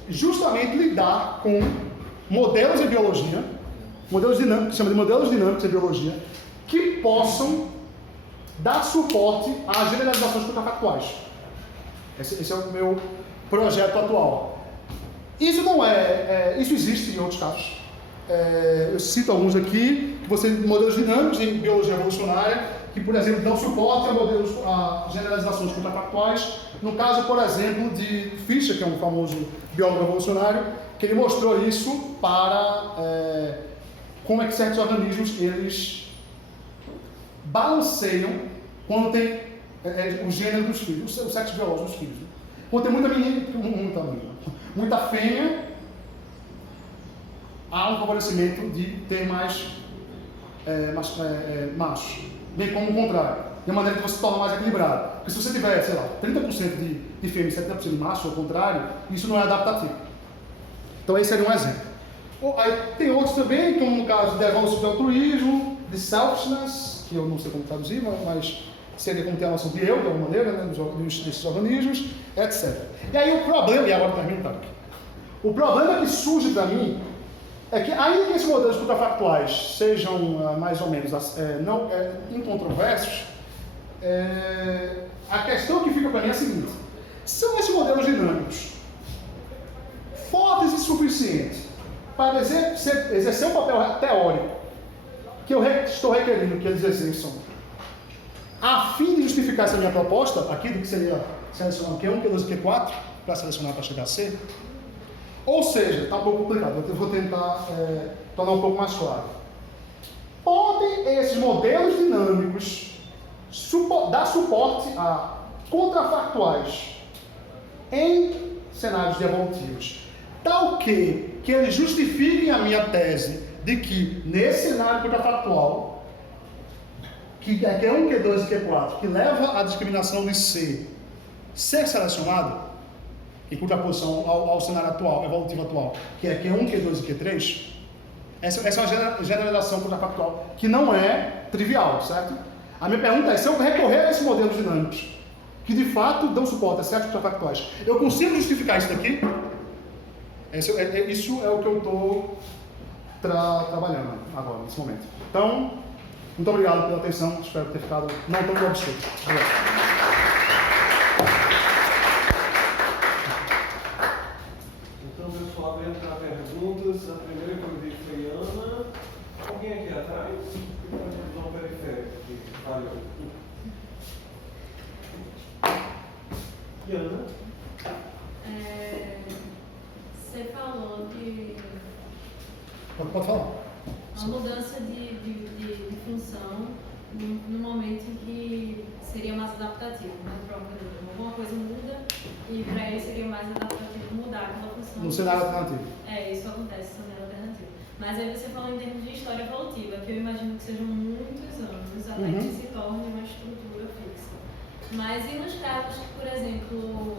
justamente lidar com modelos de biologia, modelos dinâmicos, chama de modelos dinâmicos de biologia, que possam dar suporte às generalizações contrafactuais. Esse é o meu projeto atual. Isso não isso existe em outros casos. Eu cito alguns aqui, modelos dinâmicos em biologia evolucionária, que, por exemplo, dão suporte a generalizações contrafactuais. No caso, por exemplo, de Fischer, que é um famoso biólogo evolucionário, que ele mostrou isso para como é que certos organismos eles balanceiam quando tem o gênero dos filhos, o sexo biológico dos filhos. Quando tem muita menina, muita fêmea, há um favorecimento de ter mais machos, bem como o contrário, de maneira que você se torna mais equilibrado. Porque se você tiver, sei lá, 30% de fêmea e 70% de macho, ou ao contrário, isso não é adaptativo. Então esse seria um exemplo. Aí tem outros também, como no caso de evolução do altruísmo, de selfishness, que eu não sei como traduzir, mas seria como ter a noção de eu, de alguma maneira, né, desses organismos, etc. E aí o problema, e agora termino, aqui. O problema que surge para mim é que, ainda que esses modelos contrafactuais sejam mais ou menos incontroversos, a questão que fica para mim é a seguinte: são esses modelos dinâmicos fortes e suficientes para exercer um papel teórico que eu estou requerindo que eles exerçam, a fim de justificar essa minha proposta, aqui do que seria selecionar Q1, Q2 e Q4, para selecionar para chegar a C? Ou seja, está um pouco complicado, eu vou tentar tornar um pouco mais claro. Podem esses modelos dinâmicos dar suporte a contrafactuais em cenários evolutivos, tal que eles justifiquem a minha tese de que nesse cenário contrafactual, que é Q1, Q2 e Q4, que leva à discriminação de C ser selecionado, em contraposição ao cenário atual, evolutivo atual, que é Q1, Q2 e Q3, essa é uma generalização contrafactual que não é trivial, certo? A minha pergunta é, se eu recorrer a esses modelos dinâmicos, que de fato dão suporte a certos contrafactuais, eu consigo justificar isso daqui? Isso é o que eu estou trabalhando agora, nesse momento. Então, muito obrigado pela atenção, espero ter ficado não tão obscuro. Obrigado. Pessoal, abre para perguntas. A primeira que eu vi foi Ana. Alguém aqui atrás? E para a divisão periférica que falhou. E Ana? Você falou de Pode falar. uma mudança de função no momento em que seria mais adaptativo, né? Para o organismo. Alguma coisa muda e para ele seria mais adaptativo mudar aquela função. No cenário alternativo. Isso acontece no cenário alternativo. Mas aí você falou em termos de história evolutiva, que eu imagino que sejam muitos anos até que se torne uma estrutura fixa. Mas e nos casos que, por exemplo,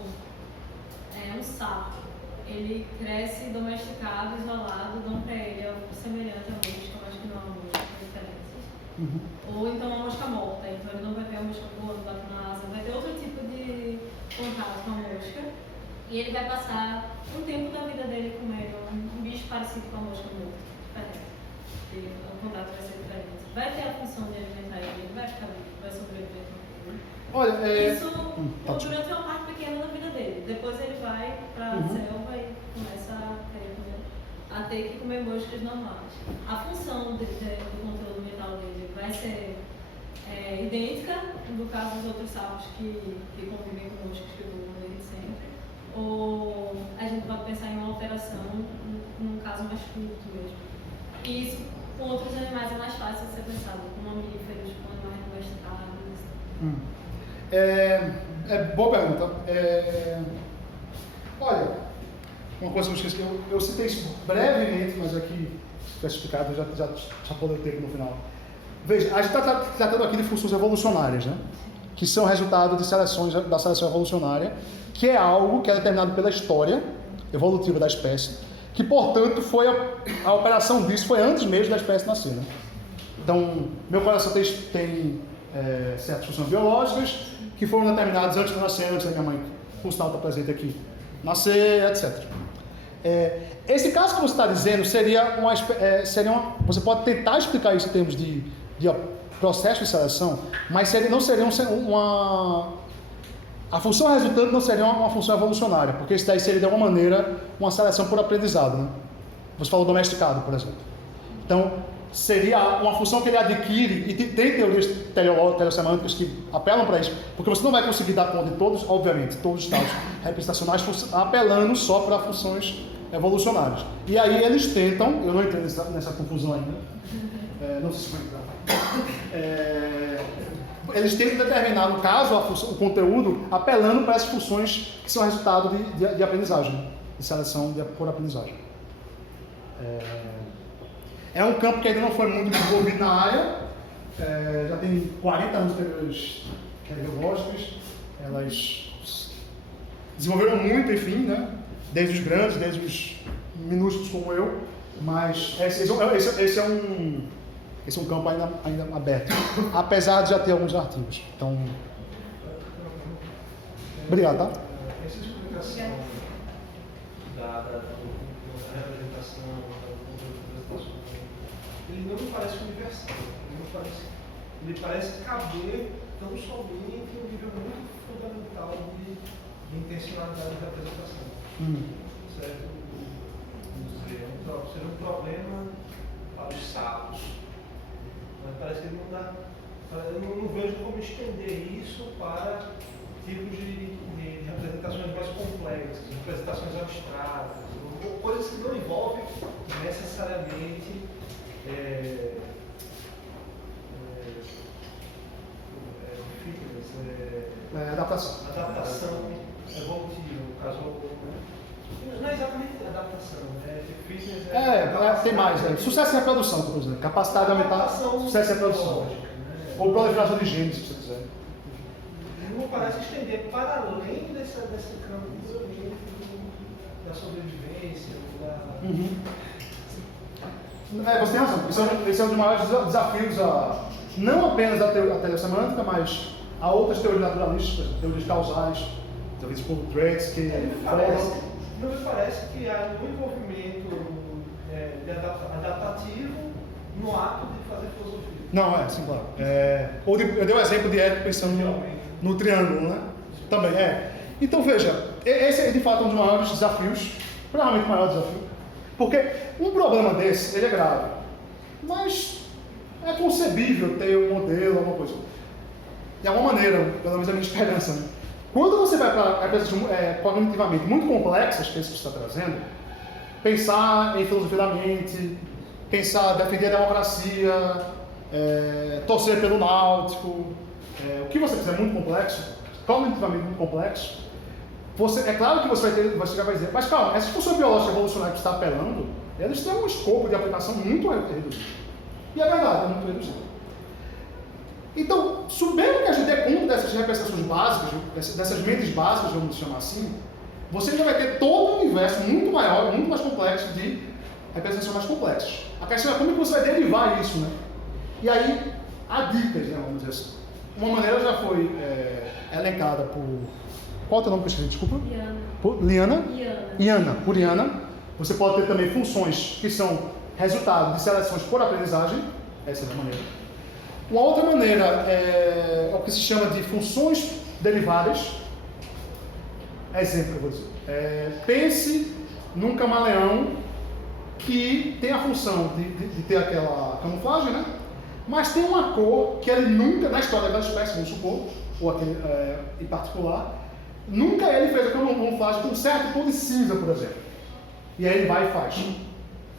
um sapo, ele cresce domesticado, isolado, dão para ele algo semelhante a mosca, mas que não é uma mosca, tem diferenças. Ou então uma mosca morta, então ele não vai ver a mosca voando, batendo na asa, vai ter outro tipo de contato com a mosca. E ele vai passar um tempo da vida dele comendo um bicho parecido com a mosca morta, diferente. E o contato vai ser diferente. Vai ter a função de alimentar ele, ele vai ficar vivo, vai sobreviver. Olha, Isso tá durante uma parte pequena da vida dele. Depois ele vai para a selva e começa a ter que comer moscas normais. A função do controle mental dele vai ser idêntica no caso dos outros sapos que convivem com moscas que voam desde sempre. Ou a gente pode pensar em uma alteração num caso mais curto mesmo. E isso com outros animais é mais fácil de ser pensado, com mamíferos, com animais domesticados. Boa pergunta. Olha, uma coisa que eu esqueci, eu citei isso brevemente, mas aqui, se tivesse explicado, eu já poderia ter no final. Veja, a gente está tratando aqui de funções evolucionárias, né? Que são resultado de seleções da seleção evolucionária, que é algo que é determinado pela história evolutiva da espécie, que, portanto, a operação disso foi antes mesmo da espécie nascer, né? Então, meu coração tem certas funções biológicas que foram determinadas antes de eu nascer, antes da minha mãe, por sinal está presente aqui, nascer, etc. Esse caso que você está dizendo você pode tentar explicar isso em termos de processo de seleção, mas não seria a função resultante não seria uma função evolucionária, porque isso daí seria de alguma maneira uma seleção por aprendizado, né? Você falou domesticado, por exemplo. Então, seria uma função que ele adquire, e tem teorias telesemânticas que apelam para isso, porque você não vai conseguir dar conta de todos, obviamente, todos os estados representacionais apelando só para funções evolucionárias. E aí eles tentam, eu não entrei nessa confusão ainda, não sei se foi eles tentam determinar, no caso, o conteúdo, apelando para essas funções que são resultado de aprendizagem, de seleção por aprendizagem. É um campo que ainda não foi muito desenvolvido na área, já tem 40 anos de teorias biológicas, elas desenvolveram muito, enfim, né? Desde os grandes, desde os minúsculos como eu, mas esse é um campo ainda aberto, apesar de já ter alguns artigos. Então, obrigado, tá? Essa explicação da representação, ele não me parece universal, ele parece caber tão somente um nível muito fundamental de intencionalidade de representação. Certo? Seria um problema para os sapos. Mas parece que ele não dá. Eu não vejo como estender isso para tipos de representações mais complexas, representações abstratas, coisas que não envolvem necessariamente adaptação evolutiva, no caso. Não é exatamente adaptação, né? Fitness tem mais, sucesso em reprodução, por exemplo, capacidade de aumentar sucesso em reprodução, né? Ou proliferação de genes, se você quiser. Não parece estender para além desse campo da sobrevivência, Você tem razão, esse é um dos maiores desafios, não apenas a teoria semântica, mas a outras teorias naturalistas, teorias causais, talvez como Threads, que não me parece que há um envolvimento adaptativo no ato de fazer filosofia. Não, sim, claro. Eu dei o exemplo de Érico pensando no triângulo, né? Também, Então, veja, esse é de fato um dos maiores desafios, provavelmente o maior desafio, porque um problema desse, ele é grave, mas é concebível ter um modelo, alguma coisa. De alguma maneira, pelo menos é a minha esperança, né? Quando você vai para coisas cognitivamente muito complexas, que é isso que você está trazendo, pensar em filosofia da mente, defender a democracia, torcer pelo náutico, o que você quiser muito complexo, cognitivamente muito complexo, é claro que você vai dizer, mas calma, essas funções biológicas evolucionárias que você está apelando, eles têm um escopo de aplicação muito reduzido. E é verdade, é muito reduzido. Então, mesmo que a gente dê conta dessas representações básicas, dessas mentes básicas, vamos chamar assim, você ainda vai ter todo um universo muito maior, muito mais complexo de representações mais complexas. A questão é como que você vai derivar isso, né? E aí, há dicas, né, vamos dizer assim. Uma maneira já foi elencada por... Qual é o teu nome que eu escrevi? Desculpa? Liana. Por Liana. Você pode ter também funções que são resultado de seleções por aprendizagem. Essa é a maneira. Uma outra maneira é o que se chama de funções derivadas. Exemplo que eu vou dizer. Pense num camaleão que tem a função de ter aquela camuflagem, né? Mas tem uma cor que ele nunca, na história daquela espécie, vamos supor, ou aquele em particular, nunca ele fez a camuflagem com um certo tom de cinza, por exemplo. E aí ele vai e faz,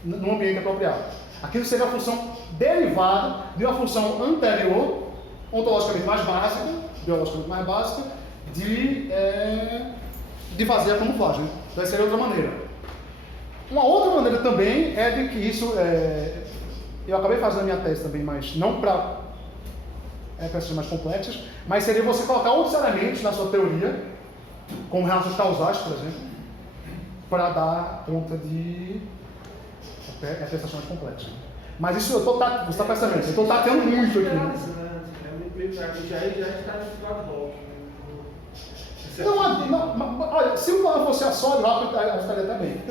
num ambiente apropriado. Aquilo seria a função derivada de uma função anterior, ontologicamente mais básica, biologicamente mais básica, de fazer a camuflagem. Então essa seria outra maneira. Uma outra maneira também é de que isso, eu acabei fazendo a minha tese também, mas não para questões mais complexas, mas seria você colocar outros elementos na sua teoria, como relações causais, por exemplo, para dar conta de prestações complexas. Mas isso você está percebendo, eu estou tateando muito aqui. Já está no lado. Olha, se o plano fosse sólido, eu estaria até bem.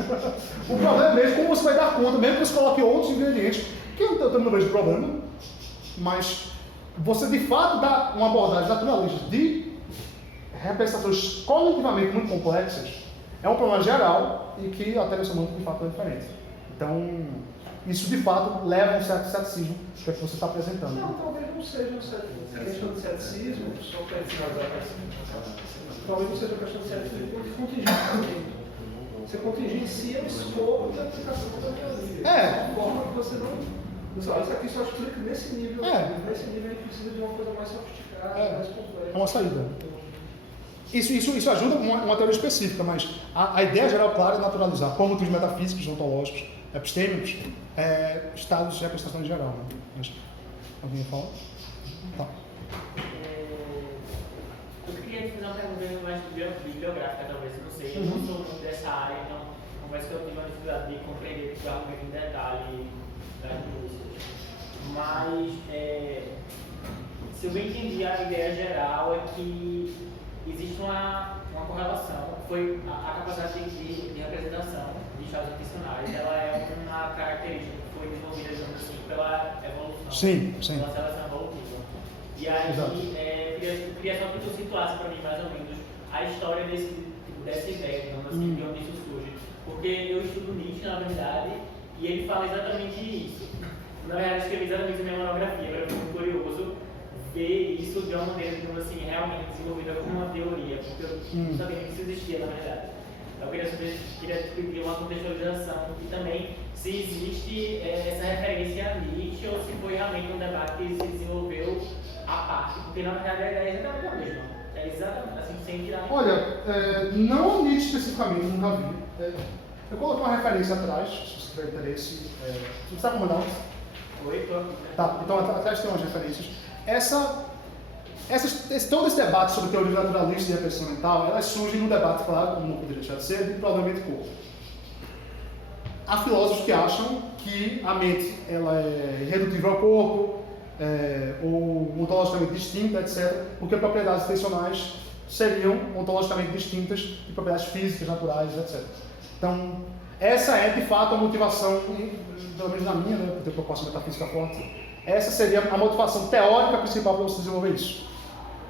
O problema é mesmo como você vai dar conta, mesmo que você coloque outros ingredientes, que eu também não vejo problema, mas você de fato dá uma abordagem naturalista de representações cognitivamente muito complexas, é um problema geral e que a teoria semântica de fato é diferente. Então, isso de fato leva a um certo ceticismo que você está apresentando. Não, talvez não seja uma questão de ceticismo, só para finalizar talvez não seja uma questão de ceticismo, porque contingenciamento. Você contingencia o escopo da aplicação da teoria. De forma que você não. Isso aqui só explica nesse nível. Nesse nível a gente precisa de uma coisa mais sofisticada, mais complexa. É uma saída. Isso ajuda uma teoria específica, mas a ideia geral, claro, é naturalizar, por motivos metafísicos, ontológicos, epistêmicos, estados de representação em geral. Né? Mas, alguém fala? Tá. Eu queria fazer uma pergunta mais bibliográfica, talvez, eu não sei. Eu não sou muito dessa área, então confesso que eu tive uma dificuldade de compreender o argumento em detalhe das indústrias. Mas, se eu bem entendi, a ideia geral é que existe uma correlação, foi a capacidade de representação de estados intencionais, ela é uma característica que foi desenvolvida, digamos assim, pela evolução, pela seleção evolutiva. E aí, eu queria só que tu situasse para mim, mais ou menos, a história dessa ideia, digamos assim, de onde isso surge. Porque eu estudo Nietzsche, na verdade, e ele fala exatamente isso. Na verdade, eu escrevi exatamente a minha monografia, eu fico muito curioso ver isso de uma maneira, digamos assim, realmente desenvolvida como uma teoria, porque eu não sabia que isso existia, na verdade. Eu queria pedir uma contextualização e também se existe essa referência a Nietzsche ou se foi realmente um debate que se desenvolveu à parte, porque na verdade a ideia é exatamente a mesma. É exatamente assim, sem tirar. Olha, não Nietzsche especificamente, nunca vi. Eu coloquei uma referência atrás, se você tiver interesse. Você está comandando? Oi, estou aqui. Tá, então atrás tem umas referências. Todo esse debate sobre teoria naturalista e repressão mental, elas surgem no debate, claro, como não poderia deixar de ser, de provavelmente corpo. Há filósofos que acham que a mente ela é irredutível ao corpo, ou ontologicamente distinta, etc., porque propriedades intencionais seriam ontologicamente distintas de propriedades físicas, naturais, etc. Então, essa é de fato a motivação, pelo menos na minha, né, por ter proposta metafísica forte, essa seria a motivação teórica principal para você desenvolver isso.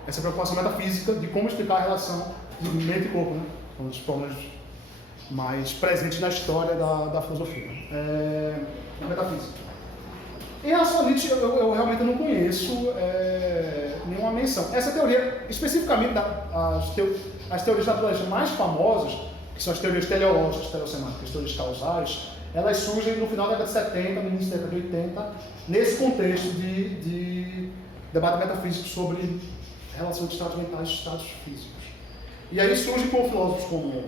Essa preocupação metafísica de como explicar a relação de mente e corpo, né? Um dos problemas mais presentes na história da filosofia. Metafísica. Em relação a Nietzsche, eu realmente não conheço nenhuma menção. Essa teoria, especificamente as teorias naturalistas mais famosas, que são as teorias teleológicas, teleosemânticas, teorias causais, elas surgem no final da década de 70, no início da década de 80, nesse contexto de debate metafísico sobre relação de estados mentais e estados físicos. E aí surge com filósofos como,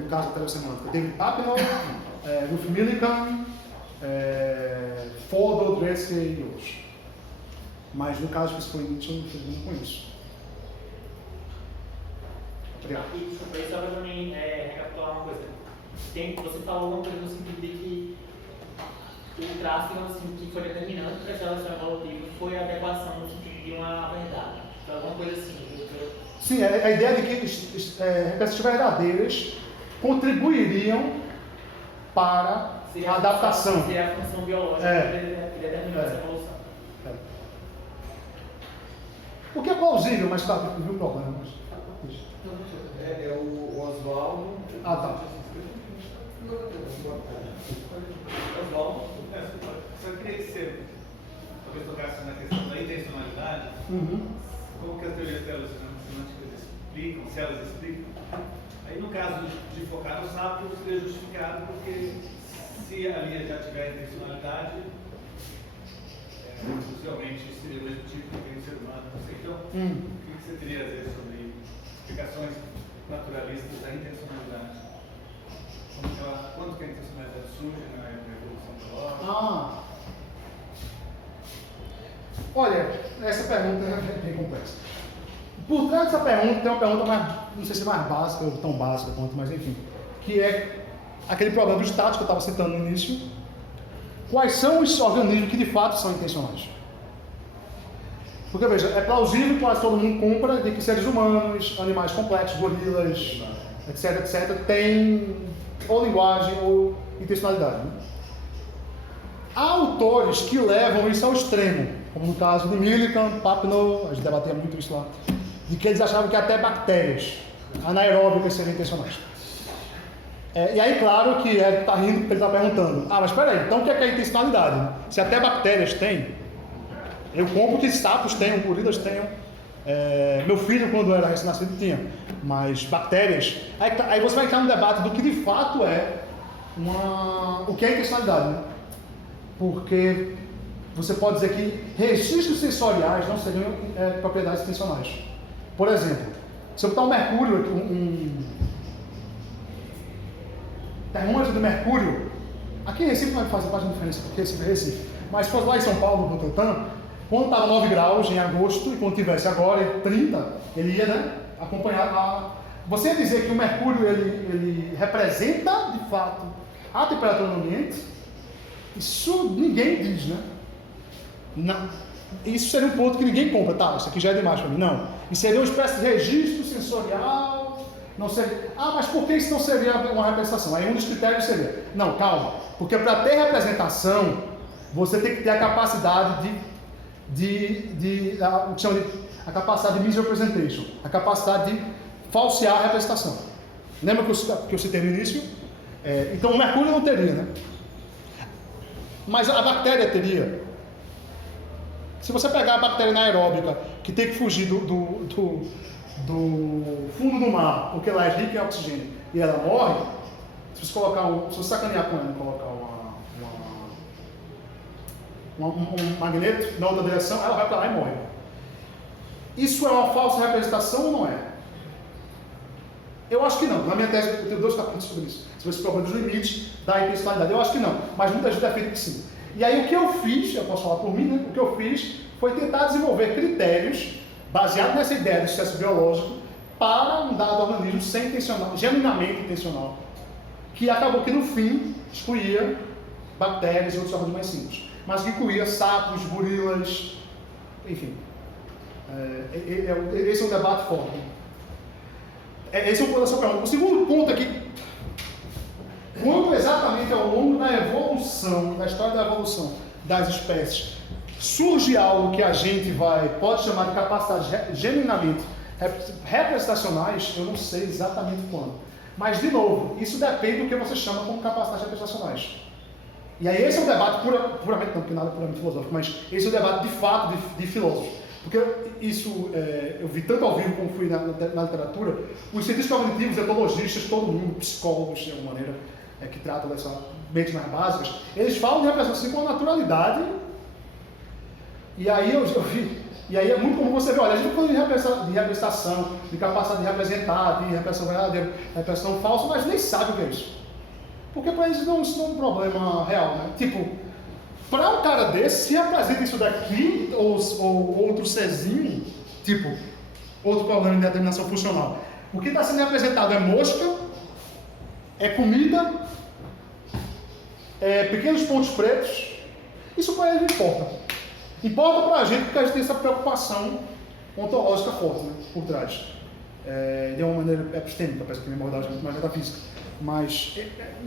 no caso da teleosemântica, David Papinow, Ruth Millikan, Fodor, Dresky e outros. Mas no caso que foi Nietzsche, eu não conheço. Obrigado. E desculpa, só para também recapitular uma coisa. Você falou uma coisa no sentido de que o traço assim, que foi determinante para a seleção evolutiva foi a adequação no sentido de uma verdade. Então, alguma coisa assim. Sim, a ideia de que referências verdadeiras contribuiriam para a adaptação. Seria a função biológica que determinou essa evolução. O que é plausível, mas tá, viu o problema. É o Oswaldo. Ah, tá. Oswaldo. Só queria que você talvez tocasse na questão da intencionalidade. Como que as teorias semânticas explicam, se elas explicam. Aí no caso de focar no sábio, seria justificado porque se a linha já tiver intencionalidade, possivelmente seria o mesmo tipo que tem o ser humano. Não sei. Então, o que você teria a dizer sobre explicações naturalistas da intencionalidade? Quando que a intencionalidade surge na evolução biológica? Olha, essa pergunta é bem complexa. Por trás dessa pergunta tem uma pergunta mais, não sei se mais básica ou tão básica quanto, mas enfim, que é aquele problema do status que eu estava citando no início. Quais são os organismos que de fato são intencionais? Porque veja, é plausível, quase todo mundo compra de que seres humanos, animais complexos, gorilas, etc, têm ou linguagem ou intencionalidade. Né? Há autores que levam isso ao extremo, como no caso de Millikan, Papineau, a gente debatia muito isso lá, de que eles achavam que até bactérias anaeróbicas seriam intencionais. E aí, claro que ele está rindo porque ele está perguntando, mas espera aí, então o que é intencionalidade? Se até bactérias têm, eu compro que sapos tenham, gorilas tenham, meu filho quando era recém-nascido tinha, mas bactérias, aí você vai entrar no debate do que de fato é o que é intencionalidade, né? Porque você pode dizer que registros sensoriais não seriam propriedades intencionais. Por exemplo, se eu botar um mercúrio, um termômetro de mercúrio, aqui em Recife não faz bastante diferença, porque Recife é Recife, mas se fosse lá em São Paulo, no Butantã, quando estava 9 graus em agosto, e quando tivesse agora 30, ele ia acompanhar Você ia dizer que o mercúrio ele representa, de fato, a temperatura do ambiente? Isso ninguém diz, né? Não. Isso seria um ponto que ninguém compra, tá? Isso aqui já é demais para mim. Não. Isso seria uma espécie de registro sensorial. Não seria. Mas por que isso não seria uma representação? Aí um dos critérios seria. Não, calma. Porque para ter representação, você tem que ter a capacidade a capacidade de misrepresentation, a capacidade de falsear a representação. Lembra que eu citei no início? Então o mercúrio não teria, né? Mas a bactéria teria. Se você pegar a bactéria anaeróbica, que tem que fugir do fundo do mar, porque ela é rica em oxigênio, e ela morre, se você sacanear com ela e colocar um magneto na outra direção, ela vai para lá e morre. Isso é uma falsa representação ou não é? Eu acho que não. Na minha tese, eu tenho 2 capítulos sobre isso. Sobre esse problema dos limites da intencionalidade. Eu acho que não. Mas muita gente defende que sim. E aí o que eu fiz, eu posso falar por mim, né? O que eu fiz foi tentar desenvolver critérios baseados nessa ideia de sucesso biológico para um dado organismo sem intencional, genuinamente intencional, que acabou que no fim excluía bactérias e outros organismos mais simples, mas que incluía sapos, gorilas, enfim. Esse é um debate forte. Esse é um ponto da sua pergunta. O segundo ponto aqui, quando exatamente ao longo da evolução, da história da evolução das espécies, surge algo que a gente pode chamar de capacidades genuinamente representacionais, eu não sei exatamente quando. Mas, de novo, isso depende do que você chama como capacidades representacionais. E aí esse é um debate puramente, não porque nada é puramente filosófico, mas esse é um debate de fato de filósofos. Porque isso, eu vi tanto ao vivo como fui na literatura, os cientistas cognitivos, etologistas, todo mundo, psicólogos de alguma maneira, que tratam dessas mentes mais básicas, eles falam de representação com naturalidade. E aí eu vi, e aí é muito comum você ver, olha, a gente fala de representação, de capacidade de representar, de representação verdadeira, representação falsa, mas nem sabe o que é isso. Porque para eles isso não é um problema real, né? Tipo, para um cara desse, se representa isso daqui, ou outro Czinho, tipo, outro problema de determinação funcional. O que está sendo representado é mosca, é comida, é pequenos pontos pretos. Isso para ele não importa. Importa para a gente porque a gente tem essa preocupação ontológica forte, né, por trás. De uma maneira epistêmica, parece que a minha abordagem é muito mais metafísica. Mas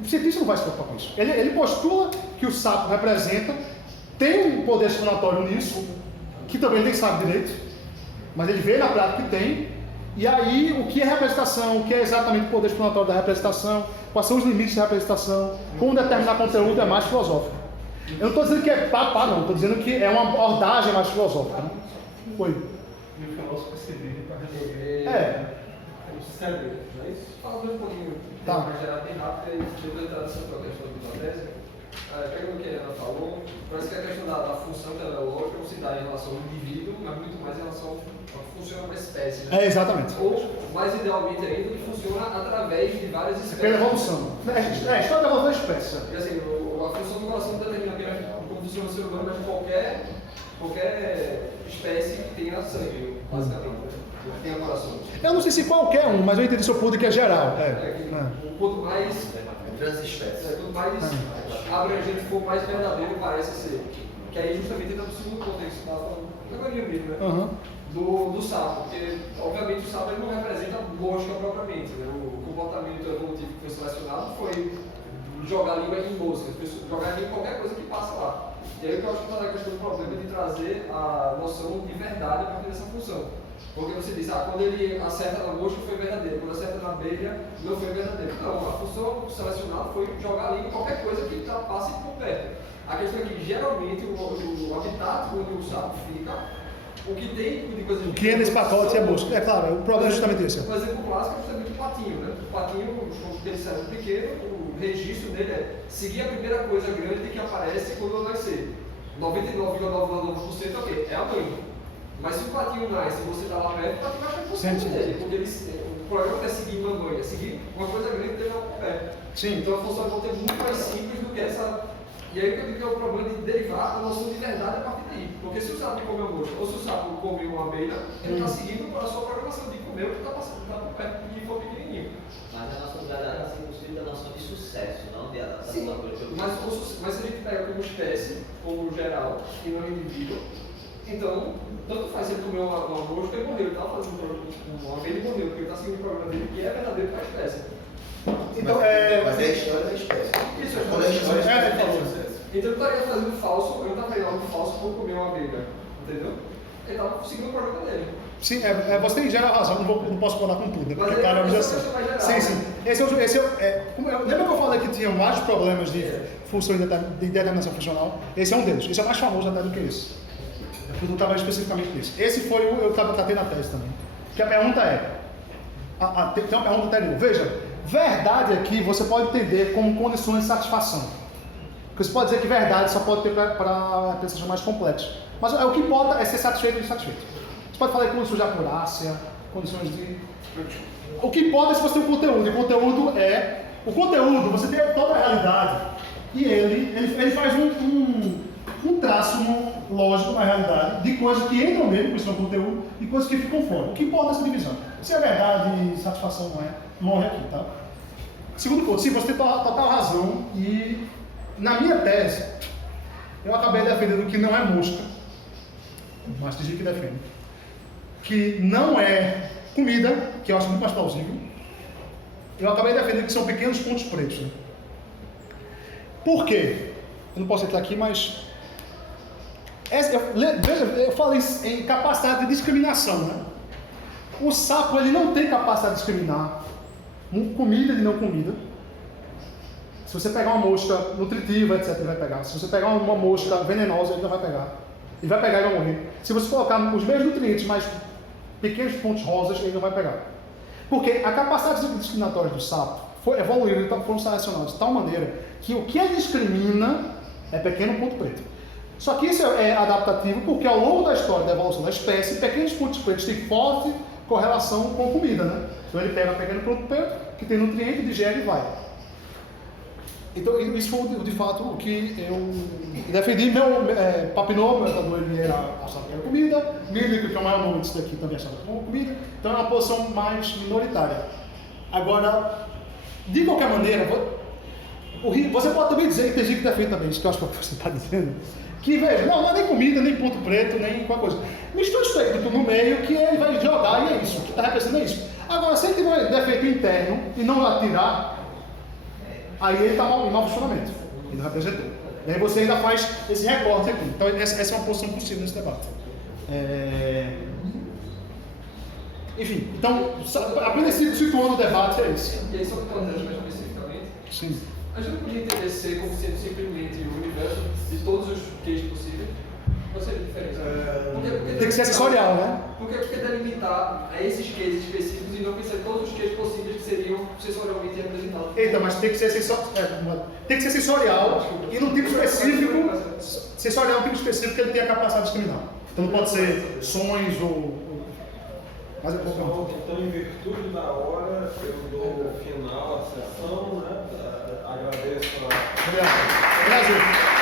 o cientista não vai se preocupar com isso. Ele postula que o sapo representa, tem um poder explanatório nisso, que também nem sabe direito, mas ele vê na prática que tem. E aí, o que é representação, o que é exatamente o poder explanatório da representação, quais são os limites da representação, como determinar conteúdo é mais filosófico. Eu não estou dizendo que é pá, não, estou dizendo que é uma abordagem mais filosófica. Né? Foi. E o filósofo perceber para resolver O cérebro, não é isso? Falando um pouquinho, Tá. para gerar bem rápido, e depois entrar nessa tua questão de hipótese, pegando o que a Ana falou, parece que a questão da função teleológica não se dá em relação ao indivíduo, mas muito mais em relação ao que funciona uma espécie. Né? Exatamente. Ou, mais idealmente ainda, que funciona através de várias espécies. Pela evolução. A história da evolução da espécie. Porque assim, a função do coração não determina apenas como funciona o ser humano, mas qualquer espécie que tenha sangue, basicamente, né? Que tenha coração. Eu não sei se qualquer um, mas eu entendi seu ponto que é geral. Quanto mais transespécie, quanto mais abrangente for, mais verdadeiro parece ser. Que aí justamente entra no segundo contexto que você estava falando, agora mesmo, né? Do sapo, porque obviamente o sapo ele não representa mosca propriamente, né? O comportamento evolutivo que foi selecionado foi jogar a língua em mosca, jogar a língua em qualquer coisa que passa lá. E aí o que eu acho que está na questão do problema é de trazer a noção de verdade a partir dessa função. Porque você diz, quando ele acerta na mosca foi verdadeiro, quando acerta na abelha não foi verdadeiro. Não, a função selecionada foi jogar a língua em qualquer coisa que passe por perto. A questão é que geralmente o habitat onde o sapo fica, o que tem de coisa. O que é nesse pacote é mosca. É claro, o problema é justamente esse. Um exemplo clássico é justamente o patinho, né? O patinho, como tem cérebro pequeno, o registro dele é seguir a primeira coisa grande que aparece quando ele nascer. 99,99% é o quê? É a mãe. Mas se o patinho nasce e você está lá perto, o patinho vai ficar por cima dele, porque o programa não é seguir mamãe, é seguir uma coisa grande dele lá por perto. Sim. Então a função de é muito mais simples do que essa. E aí eu digo que é o problema de derivar a noção de verdade a partir daí. Porque se o sapo come uma mosca ou se o sapo come uma abelha, ele está seguindo a sua programação de comer o que está passando, está por perto de for pequenininho. Mas a nossa verdade é circunscrita da noção de sucesso, não de adaptação. Sim, mas se a gente pega como espécie, como geral, e não indivíduo, então, tanto faz se ele comer uma mosca e morreu, ele estava fazendo uma abelha e morreu, porque ele está seguindo o programa dele que é verdadeiro para a espécie. Então, Mas é a história da espécie. Isso, Quando a história da espécie. Então ele estaria fazendo falso, eu não estaria algo falso por comer uma abelha, entendeu? Ele estava seguindo o programa dele. Sim, você tem geral razão, não posso falar com tudo, né? Porque Mas cara, é já sei. Sim. Lembra que eu falei que tinha vários problemas de função de determinação funcional? Esse é um deles. Esse é mais famoso até do que esse. Eu não trabalho especificamente nisso. Esse foi o eu tratei na tese também. Que a pergunta é, tem uma pergunta anterior. Veja, verdade aqui você pode entender como condições de satisfação. Porque você pode dizer que verdade só pode ter para pessoas mais complexas. Mas o que importa é ser satisfeito ou insatisfeito. Você pode falar em condições de acurácia, condições de... O que importa é se você tem um conteúdo. E o conteúdo, você tem toda a realidade. E ele faz um traço lógico na realidade de coisas que entram nele, que são conteúdo, e coisas que ficam fora. O que importa é essa divisão. Se é verdade e satisfação não é, morre aqui, tá? Segundo ponto, sim, você tem total razão. E na minha tese, eu acabei defendendo que não é mosca, mas tem gente que defende, que não é comida, que eu acho muito mais plausível. Eu acabei defendendo que são pequenos pontos pretos. Né? Por quê? Eu não posso entrar aqui, mas... Eu falei em capacidade de discriminação. Né? O sapo ele não tem capacidade de discriminar comida de não comida. Se você pegar uma mosca nutritiva, etc., ele vai pegar. Se você pegar uma mosca venenosa, ele não vai pegar. Ele vai pegar e vai morrer. Se você colocar os mesmos nutrientes, mas pequenos pontos rosas, ele não vai pegar. Porque a capacidade discriminatória do sapo evoluiu, foram selecionados de tal maneira que o que ele discrimina é pequeno ponto preto. Só que isso é adaptativo porque ao longo da história da evolução da espécie, pequenos pontos pretos têm forte correlação com comida, né? Então ele pega um pequeno ponto preto, que tem nutriente, digere e vai. Então isso foi de fato o que eu defendi. Papineau, meu orientador, ele achava que era comida, Mílico, que é o maior nome disso daqui, também achava que era comida. Então é uma posição mais minoritária. Agora, de qualquer maneira, você pode também dizer, que tem gente que defende também isso, que eu acho que você está dizendo, que veja, não é nem comida, nem ponto preto, nem qualquer coisa. Mistura isso aí tudo no meio, que ele vai jogar e é isso, o que está representando é isso. Agora, se ele tiver defeito interno e não atirar, aí ele está em mau funcionamento, ele não representou. E aí você ainda faz esse recorte aqui. Então essa é uma posição possível nesse debate. Enfim, então, apenas situando o debate é esse. E aí, só para falar mais especificamente, Sim. a gente não podia entender C como sendo simplesmente o universo de todos os Qs possíveis. Qual seria a diferença? Tem que ser acessorial, né? Por que delimitar a esses Qs específicos e não pensar em todos os Qs possíveis que seriam sensorialmente representados? Eita, mas tem que ser sensorial e num tipo específico. Sensorial é um tipo específico que ele tem a capacidade de discriminar. Então não pode ser sons ou. Mas é pouco. Então, em virtude da hora, eu dou final à sessão, né? Agradeço a. Obrigado. Prazer.